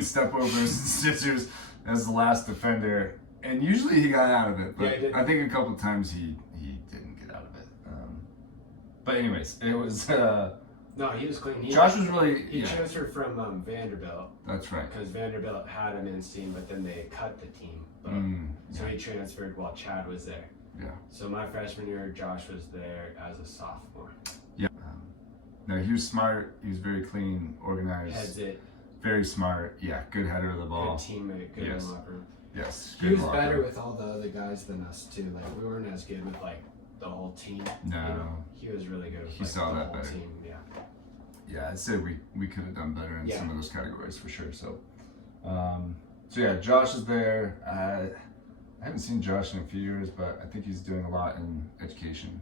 stepovers and scissors as the last defender, and usually he got out of it, but I think a couple times he didn't get out of it. But anyways, it was. No, he was clean. Josh was really. He transferred from Vanderbilt. That's right. Because Vanderbilt had a men's team, but then they cut the team. But, so he transferred while Chad was there. Yeah. So my freshman year, Josh was there as a sophomore. Yeah. No, he was smart. He was very clean, organized. Heads it. Very smart. Yeah, good header of the ball. Good teammate. Good in the locker room. Yes. He was better with all the other guys than us too. Like we weren't as good with like the whole team. No. You know? He was really good with he saw the that whole better. team. Yeah. Yeah, I'd say we could have done better in some of those categories for sure. So, Josh is there. I haven't seen Josh in a few years, but I think he's doing a lot in education,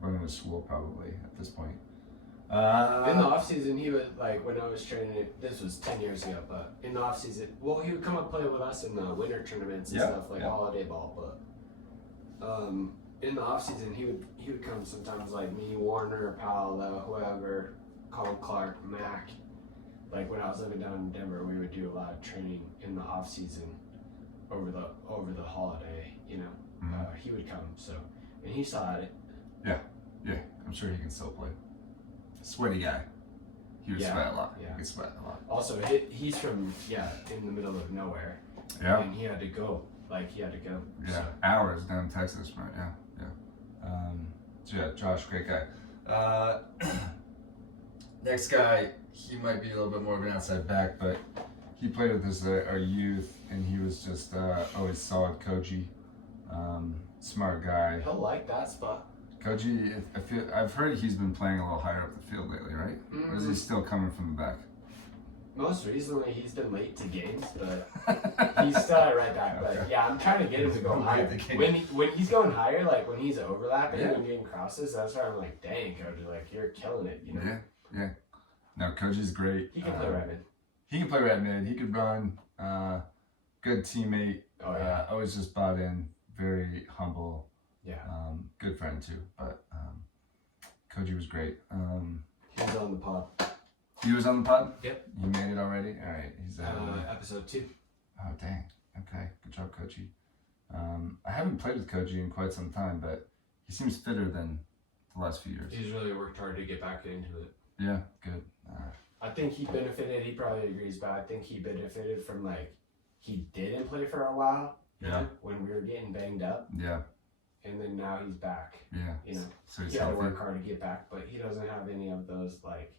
running a school probably at this point. In the off season, he would like when I was training. This was 10 years ago, but in the off season, well, he would come up play with us in the winter tournaments and stuff like holiday ball. But in the off season, he would come sometimes like me, Warner, Paolo, whoever, Colin Clark, Mac. Like when I was living down in Denver, we would do a lot of training in the off season over the holiday. You know, he would come. So and he saw it. Yeah, I'm sure he can still play. Sweaty guy. He would sweat a lot. Yeah. He could sweat a lot. Also, he's from in the middle of nowhere. Yeah. And he had to go. Yeah, so. hours down in Texas, right? Yeah. Josh, great guy. Next guy, he might be a little bit more of an outside back, but he played with us our youth, and he was just always solid. Koji, smart guy. He'll like that spot. Koji, I've heard he's been playing a little higher up the field lately, right? Or is he still coming from the back? Most recently, he's been late to games, but he's still at right back. But yeah, I'm trying to get him to go higher. When he's going higher, like when he's overlapping and getting crosses, that's where I'm like, dang, Koji, like you're killing it, you know? Yeah. No, Koji's great. He can play right mid. He can play right mid. He could run. Good teammate. Oh yeah. Always just bought in. Very humble. Yeah. Good friend too. But Koji was great. He was on the pod. He was on the pod? Yep. You made it already? All right. He's episode 2. Oh dang. Okay. Good job, Koji. I haven't played with Koji in quite some time, but he seems fitter than the last few years. He's really worked hard to get back into it. Yeah. Good. I think he benefited. He probably agrees, but I think he benefited from like he didn't play for a while. Yeah. When we were getting banged up. Yeah. and then now he's back. Yeah. You know, So he's he had to healthy. work hard to get back, but he doesn't have any of those like,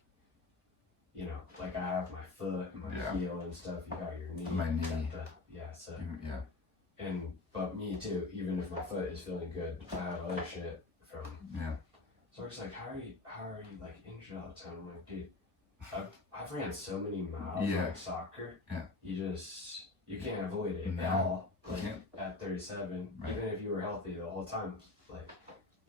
you know, like I have my foot and my heel and stuff. You got your knee. My knee. So Yeah. but me too. Even if my foot is feeling good, I have other shit from. Yeah. So it's like, how are you like injured all the time? I'm like, dude, I've ran so many miles like soccer. Yeah. You can't avoid it at all. Like at 37, even if you were healthy the whole time, like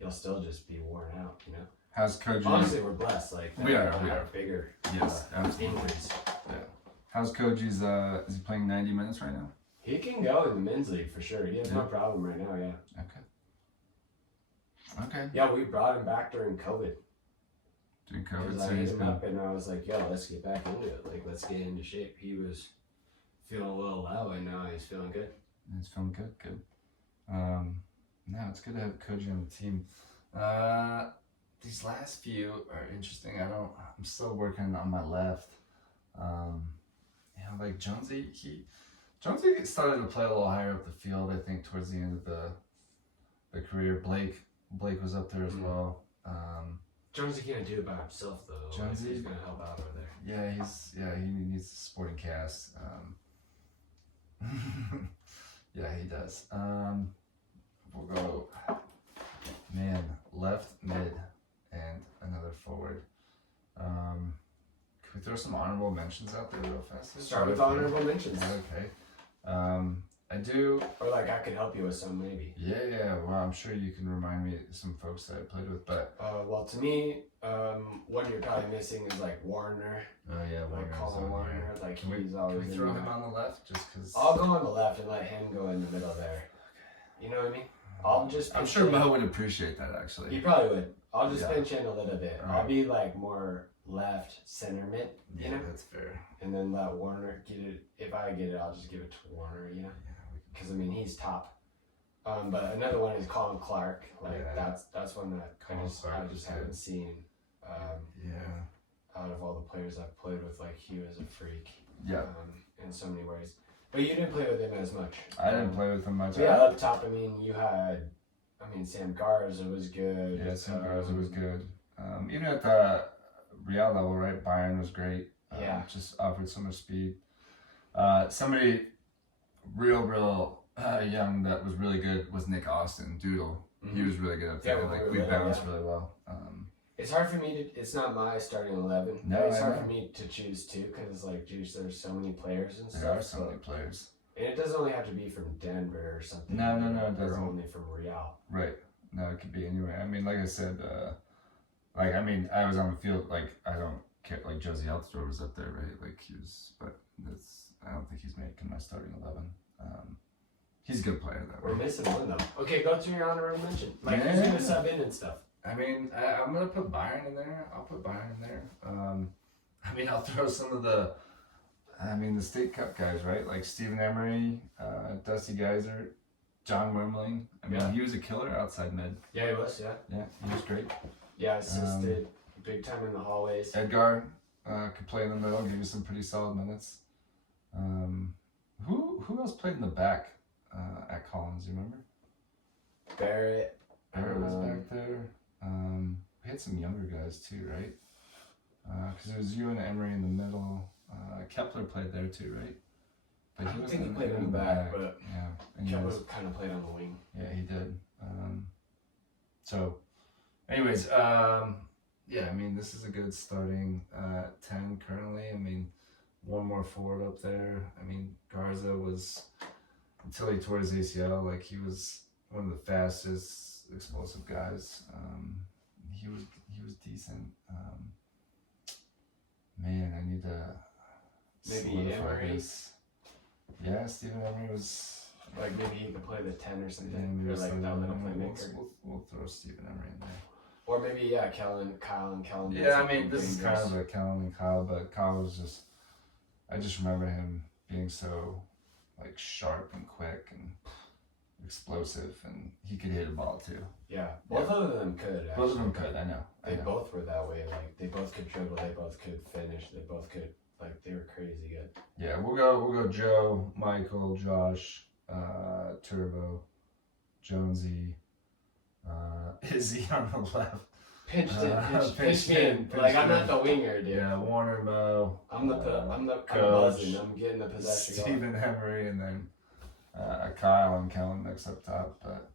you'll still just be worn out. You know. How's Koji? Honestly, we're blessed. Like we are bigger. Yes, absolutely. Injuries. Yeah. How's Koji's? Is he playing 90 minutes right now? He can go in the men's league for sure. He has no problem right now. Yeah. Okay. Yeah, we brought him back during COVID. During COVID, Because I hit him up and I was like, yo, let's get back into it. Like, let's get into shape. He was feeling a little low and now he's feeling good. It's feeling good. Good. No, it's good to have Koji on the team. These last few are interesting. I'm still working on my left. Like Jonesy, Jonesy started to play a little higher up the field, I think, towards the end of the career. Blake was up there as well. Jonesy can't do it by himself though. Jonesy, he's gonna help out over there. Yeah, he needs a supporting cast. Yeah, he does. We'll go left, mid, and another forward. Can we throw some honorable mentions out there real fast? Start with honorable mentions. Okay. I do. Or like I could help you with some maybe. Yeah. Well, I'm sure you can remind me of some folks that I played with, but. Well, to me, one you're probably missing is like Warner. Oh yeah, like Collin Warner. Like he's always. Can we throw him on the left just because? I'll go on the left and let him go in the middle there. You know what I mean? I'm sure Mo would appreciate that actually. He probably would. I'll just pinch in a little bit. Right. I'll be like more left center mid. Yeah, you know? That's fair. And then let Warner get it. If I get it, I'll just give it to Warner. You know? Because I mean he's top. But another one is Colin Clark. Like that's one that I just haven't seen. Out of all the players I've played with, like he was a freak. Yeah. In so many ways. But you didn't play with him as much. I didn't play with him much. Yeah, up top, I mean, you had, Sam Garza was good. Yeah, Sam Garza was good. Even at the Real level, right? Byron was great. Just offered so much speed. Somebody real young that was really good was Nick Austin, Doodle. Mm-hmm. He was really good up there. We balanced really well. It's hard for me to, it's not my starting 11. No, it's hard for me to choose two because, like, geez, there's so many players and stuff. There are so many players. And it doesn't only have to be from Denver or something. No, it doesn't. Or only from Real. Right. No, it could be anywhere. I mean, like I said, I was on the field, like, I don't care, like, Josie Altidore was up there, right? Like, I don't think he's making my starting 11. He's a good player, though. We're missing one, though. Okay, go to your honorable mention. Like, who's going to sub in and stuff? I mean, I'm going to put Byron in there. I'll put Byron in there. I'll throw some of the State Cup guys, right? Like Stephen Emery, Dusty Geiser, John Wormling. He was a killer outside mid. Yeah, he was, Yeah, he was great. Yeah, assisted big time in the hallways. Edgar could play in the middle, give you some pretty solid minutes. Who else played in the back at Collins, you remember? Barrett was back there. We had some younger guys too, right? Because it was you and Emery in the middle. Kepler played there too, right? But I don't think he played in the back, but Kepler kind of played on the wing. Yeah, he did. Anyways, this is a good starting 10 currently. One more forward up there. Garza was, until he tore his ACL, like he was one of the fastest, explosive guys. He was decent. I need to maybe Emery. Yeah, Stephen Emery was like maybe he could play the 10 or something. Or like that little playmaker. We'll throw Stephen Emery in there. Or maybe Kyle and Kyle. Yeah, this is kind of a Kellen and Kyle, but Kyle was just. I just remember him being so like sharp and quick and explosive, and he could hit a ball too. Yeah, both of them could. Actually. Both of them could. I know. They both were that way. Like they both could dribble. They both could finish. They both could. Like they were crazy good. Yeah, we'll go Joe, Michael, Josh, Turbo, Jonesy, Izzy on the left. Pitched Pitched me in. in, Like, pitched I'm in. not the winger, dude. Yeah, Warner, Mo. I'm the Coach, buzzing. I'm getting the possession going. Stephen Emery, and then Kyle and Kellen next up top. But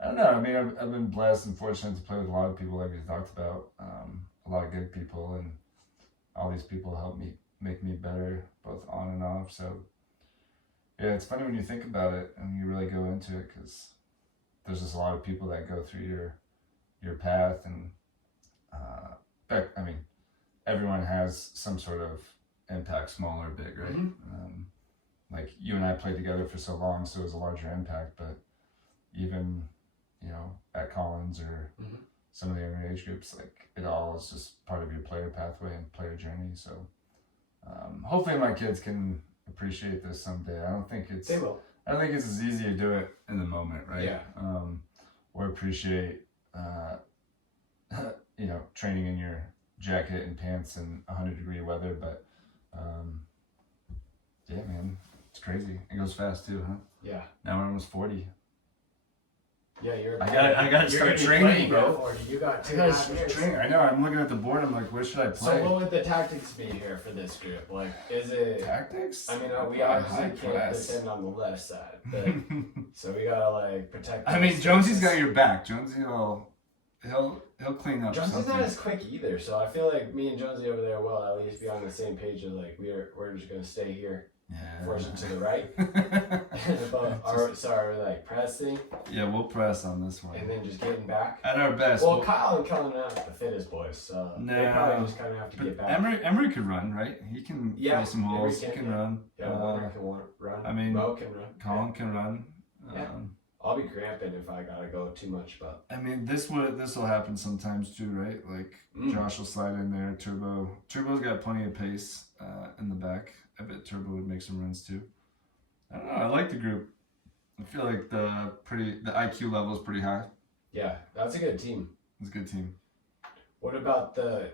I don't know. I mean, I've been blessed and fortunate to play with a lot of people, like we talked about. A lot of good people, and all these people help me make me better, both on and off. So yeah, it's funny when you think about it and you really go into it, because there's just a lot of people that go through your path, and I mean, everyone has some sort of impact, small or big, right? Mm-hmm. Like you and I played together for so long, so it was a larger impact. But even, you know, at Collins or some of the younger age groups, like it all is just part of your player pathway and player journey. So hopefully my kids can appreciate this someday. I don't think it's They will. I don't think it's as easy to do it in the moment, right? Yeah. Or appreciate you know, training in your jacket and pants in 100-degree weather, but yeah, man, it's crazy. It goes fast too, huh? Yeah. Now we're almost 40. Yeah, I gotta start training, bro. You got I gotta start training. I know. I'm looking at the board. I'm like, where should I play? So what would the tactics be here for this group? Like, is it Tactics? I mean, we High obviously can't press. defend on the left side, but so we gotta like protect. I mean, Jonesy's got your back. Jonesy will he'll clean up. Jonesy's something. not as quick either, so I feel like me and Jonesy over there will at least be on the same page of like we're just gonna stay here, force it to the right, we're like pressing, Yeah, we'll press on this one. and then just getting back. At our best. Well, Kyle and Kellen are not the fittest boys, so they probably just kind of have to get back. Emery could run, right? He can fill some holes. He can run. Yeah, Warner can run. I mean, Mo can run. Colin can run. Yeah. I'll be cramping if I gotta go too much, but I mean, this will happen sometimes too, right? Like Josh will slide in there. Turbo's got plenty of pace in the back. I bet Turbo would make some runs too. I don't know. I like the group. I feel like the IQ level is pretty high. yeah, that's a good team. It's a good team. What about I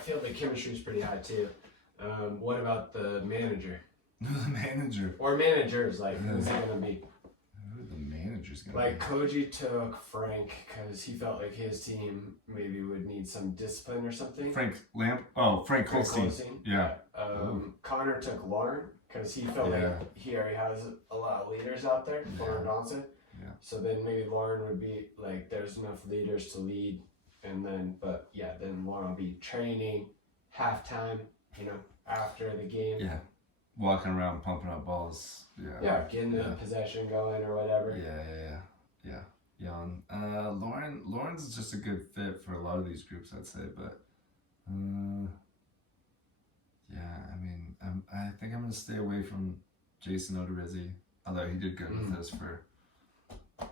feel the chemistry is pretty high too. What about the manager? The manager. Or managers, like, who's it gonna be? Who the manager's gonna Like, be? Koji took Frank because he felt like his team maybe would need some discipline or something. Frank Holstein. Yeah. Connor took Lauren because he felt like he already has a lot of leaders out there, Lauren Johnson. Yeah. So then maybe Lauren would be like, there's enough leaders to lead. And then, then Lauren will be training, halftime, after the game. Yeah. Walking around pumping up balls. Yeah. Yeah, getting the possession going or whatever. Yeah. Lauren's just a good fit for a lot of these groups, I'd say, but I mean, I think I'm gonna stay away from Jason Odorizzi, although he did good with us for a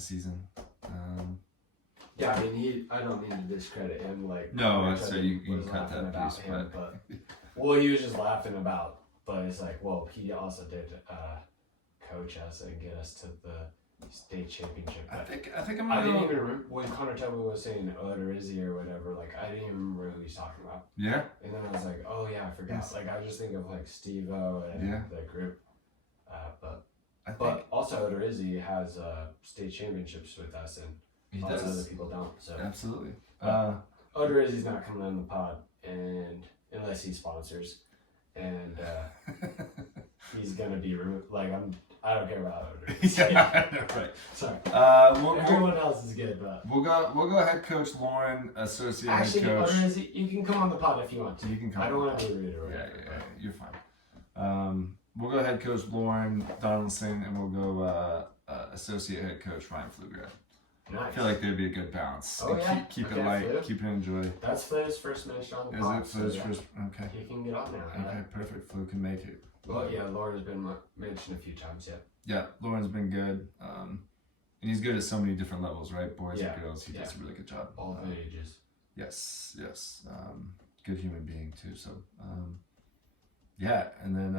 season. Yeah, I mean, I don't mean to discredit him. Like, no, so you was can cut laughing that about piece, him, but well, he was just laughing about. But it's like, well, he also did coach us and get us to the state championship. I think I'm I gonna. didn't even remember when Connor Tubman was saying Odorizzi or whatever. Like, I didn't even remember who he's talking about. Yeah. And then I was like, oh yeah, I forgot. Yes. Like, I just think of like Steve-O and the group. But also Odorizzi has state championships with us, and he lots of does. other people don't. So Absolutely. Odorizzi's not coming on the pod, and unless he sponsors, and he's gonna be like I don't care about Odorizzi. Yeah, right. Sorry. Everyone Everyone else is good, but we'll go head coach Lauren, associate actually, head coach. Odorizzi, you can come on the pod if you want to. You can come. I don't want to be rude or whatever. Yeah, you're fine. We'll go head coach Lauren Donaldson, and we'll go associate head coach Ryan Pflugrad. Nice. I feel like there'd be a good balance. Oh, And yeah. keep Okay, it light, Flu. keep it enjoy. That's Flu's first mention on the pod. Is it Flu's so, first? Okay. He can get on now. Okay, perfect. Flu can make it. Well, yeah, Lauren's been mentioned a few times, yeah. Yeah, Lauren's been good. And he's good at so many different levels, right? Boys Yeah, and girls. He yeah. does a really good job. All the ages. Yes. Good human being too. So, yeah, and then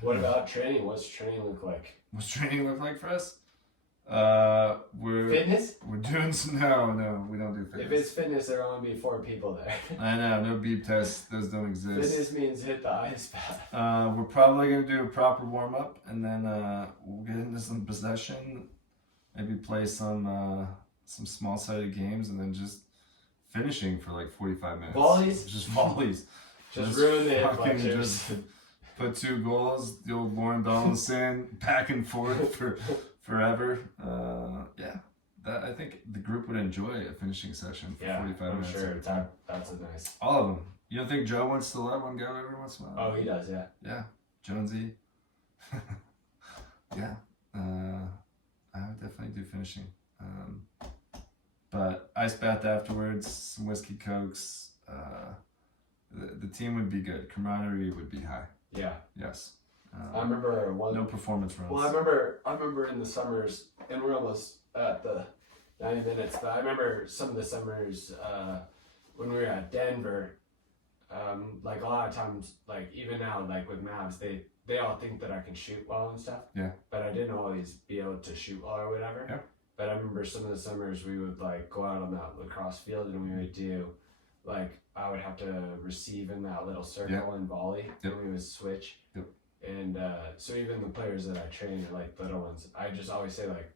What about training? What's training look like? what's training look like for us? We're Fitness? We're doing some. No, we don't do fitness. If it's fitness, there will only be 4 people there. I know, no beep tests. Those don't exist. Fitness means hit the ice bath. We're probably gonna do a proper warm up, and then we'll get into some possession. maybe play some small-sided games, and then just finishing for like 45 minutes. Volleys? Just volleys. Just ruin the fucking inflections. just put 2 goals, the old Warren Donaldson, back and forth for forever. I think the group would enjoy a finishing session for 45 minutes. Sure. That's a nice. All of them. You don't think Joe wants to let one go every once in a while? Oh, he does, yeah. Yeah, Jonesy. Yeah, I would definitely do finishing. But ice bath afterwards, some whiskey cokes. The team would be good. Camaraderie would be high. Yeah. Yes. I remember no performance runs. Well, I remember in the summers, and we're almost at the 90 minutes, but I remember some of the summers when we were at Denver, like a lot of times, like even now, like with Mavs, they all think that I can shoot well and stuff. Yeah. But I didn't always be able to shoot well or whatever. Yeah. But I remember some of the summers we would like go out on that lacrosse field and we would do, like I would have to receive in that little circle and volley, and we would switch. Yep. And so even the players that I train, like little ones, I just always say like,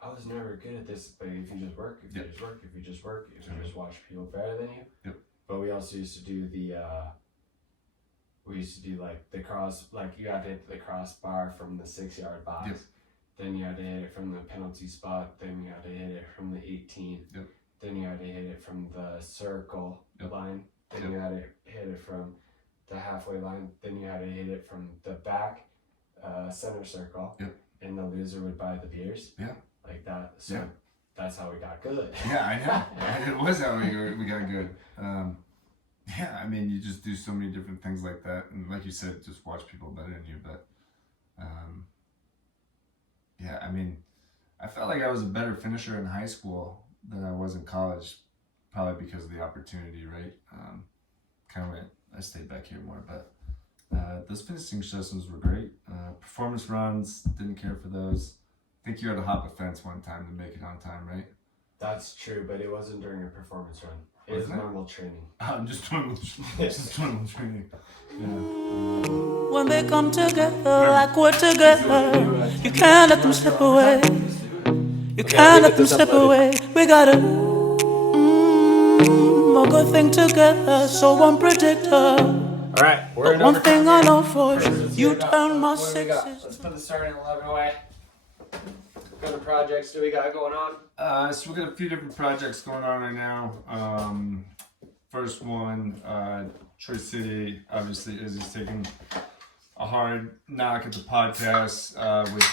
I was never good at this, but if you just work, if you just work, if you just work, if you just watch people better than you. Yep. But we also used to do like the cross, like you had to hit the crossbar from the 6-yard box. Yep. Then you had to hit it from the penalty spot. Then you had to hit it from the 18. Yep. Then you had to hit it from the circle line. Then you had to hit it from the halfway line. Then you had to hit it from the back center circle. Yep. And the loser would buy the beers. Yeah. Like that. So that's how we got good. Yeah, I know. It was how we got good. Yeah, I mean, you just do so many different things like that. And like you said, just watch people better than you. But, yeah, I mean, I felt like I was a better finisher in high school than I was in college, probably because of the opportunity, right? I stayed back here more, but those finishing sessions were great. Performance runs, didn't care for those. I think you had to hop a fence one time to make it on time, right? That's true, but it wasn't during a performance run. It was normal training. Just normal training. Yeah. When they come together like we're together, you can't let them slip away. You can't let them slip away. We got a good thing together, so unpredictable. All right, we're in One overtime thing here. I know for you Let's turn my what do we got? sixes. Let's put the starting 11 away. What kind of projects do we got going on? So we've got a few different projects going on right now. First one, Troy City, obviously Izzy's taking a hard knock at the podcast with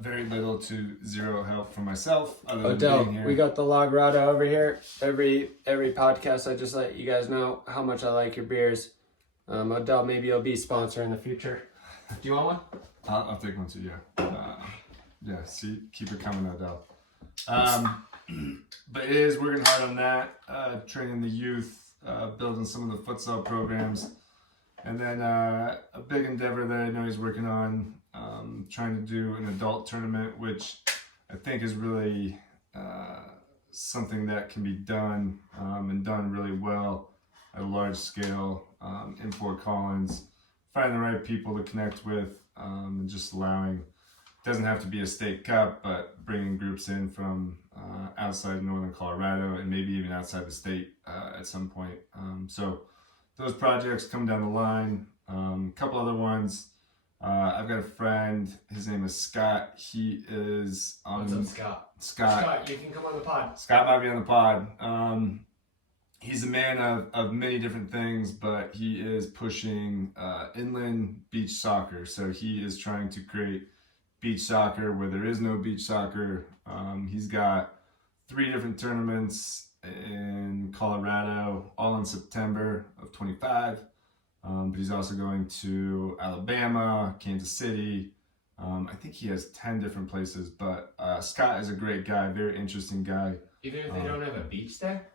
very little to zero help from myself. Other than Odell, being here. we got the Lagrada over here. Every podcast, I just let you guys know how much I like your beers. Odell, maybe you'll be sponsor in the future. Do you want one? I'll take one too, yeah. Yeah, see, keep it coming, Odell. But it is working hard on that, training the youth, building some of the futsal programs. And then a big endeavor that I know he's working on, trying to do an adult tournament, which I think is really something that can be done and done really well at a large scale in Fort Collins. Finding the right people to connect with and just allowing, doesn't have to be a state cup, but bringing groups in from outside northern Colorado and maybe even outside the state at some point. So those projects come down the line. A couple other ones. I've got a friend. His name is Scott. He is on. What's up, Scott? Scott, you can come on the pod. Scott might be on the pod. He's a man of many different things, but he is pushing inland beach soccer. So he is trying to create beach soccer where there is no beach soccer. He's got 3 different tournaments in Colorado, all in September of 25. But he's also going to Alabama, Kansas City. I think he has 10 different places, but Scott is a great guy, very interesting guy. Even if they don't have a beach there?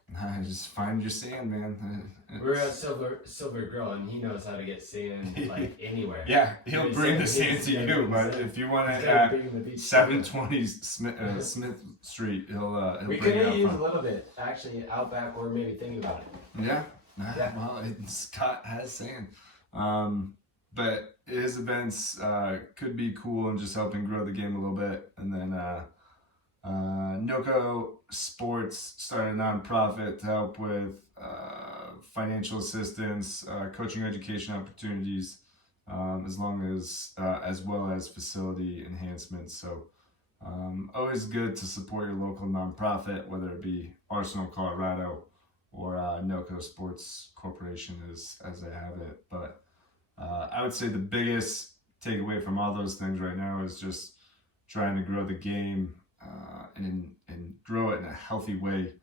Just find your sand, man. We're at Silver Girl, and he knows how to get sand like anywhere. Yeah, he'll bring the sand to you, but if you want it at 720 Smith Street, he'll we bring could it use out. a little bit, actually, out back, or maybe thinking about it. Yeah. Well, Scott has sand. But his events could be cool and just helping grow the game a little bit. And then NOCO Sports started a nonprofit to help with financial assistance, coaching education opportunities, as well as facility enhancements. So always good to support your local nonprofit, whether it be Arsenal, Colorado, or NOCO Sports Corporation as I have it. But I would say the biggest takeaway from all those things right now is just trying to grow the game and grow it in a healthy way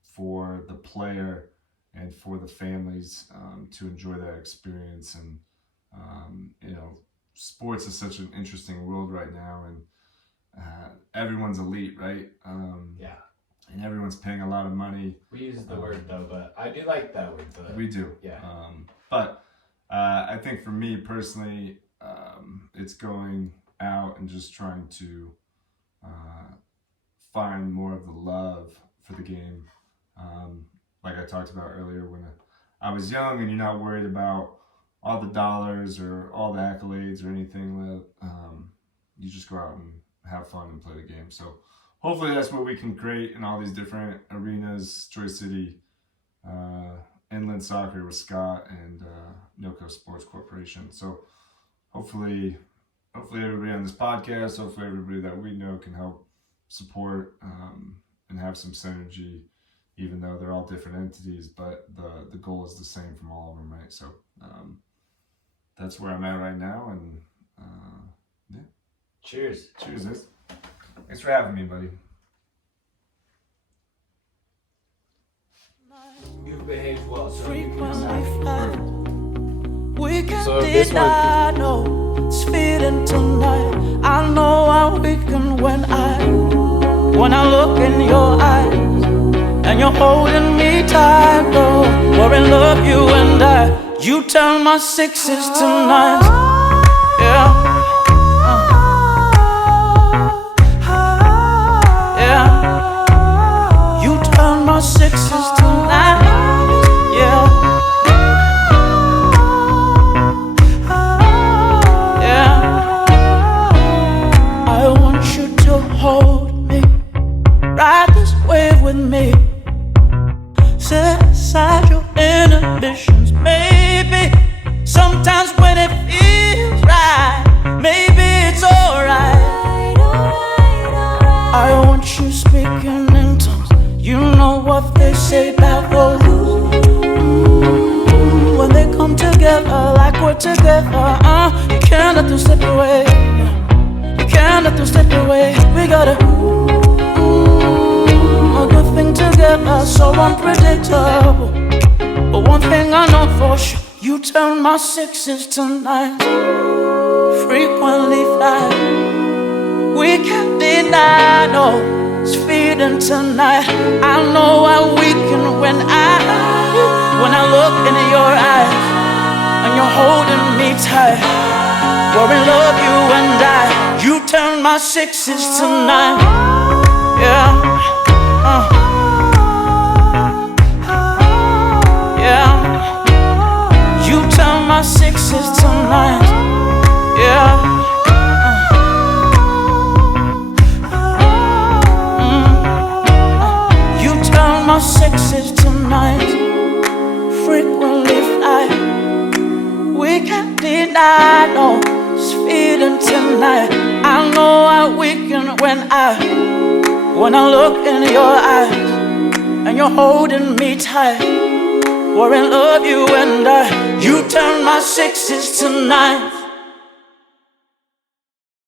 for the player and for the families to enjoy that experience. And sports is such an interesting world right now, and everyone's elite, right? Yeah. And everyone's paying a lot of money. We use the word though, but I do like that word. We do. Yeah. But I think for me personally, it's going out and just trying to find more of the love for the game. Like I talked about earlier, when I was young, and you're not worried about all the dollars or all the accolades or anything. You just go out and have fun and play the game. So hopefully that's what we can create in all these different arenas, Choice City, Inland Soccer with Scott, and NOCO Sports Corporation. So hopefully everybody on this podcast, hopefully everybody that we know can help support and have some synergy, even though they're all different entities, but the goal is the same from all of them, right? So that's where I'm at right now, and yeah. Cheers. Cheers, Liz. Thanks for having me, buddy. You behaved well, so you Frequently can fly. We can So this deny, no, it's feeding tonight. I know I weaken when I look in your eyes, and you're holding me tight, though. We're in love, you and I. You turn my sixes to nines. Yeah. Yeah. You turn my sixes to nines. Yeah. Yeah. I want you to hold me, ride this wave with me. Set aside your inhibitions, baby. Sometimes when it feels right, maybe it's alright. I want you speaking in tongues. You know what they say about those when they come together like we're together. You can't let them slip away. You can't let them slip away. We gotta a good thing together, so unpredictable. But one thing I know for sure, you turn my sixes to nines. Frequently fly. We can't deny, no, it's feeding tonight. I know I weaken when I look into your eyes, and you're holding me tight. We're in love, you and I. You turn my sixes to nines. Yeah. Yeah. You turn my sixes to nines. Yeah. You turn my sixes to nines. Frequently fly. We can't deny, no, it's feeding tonight. I know I weaken when I look in your eyes, and you're holding me tight. We're in love, you and I. You turn my sixes to nines.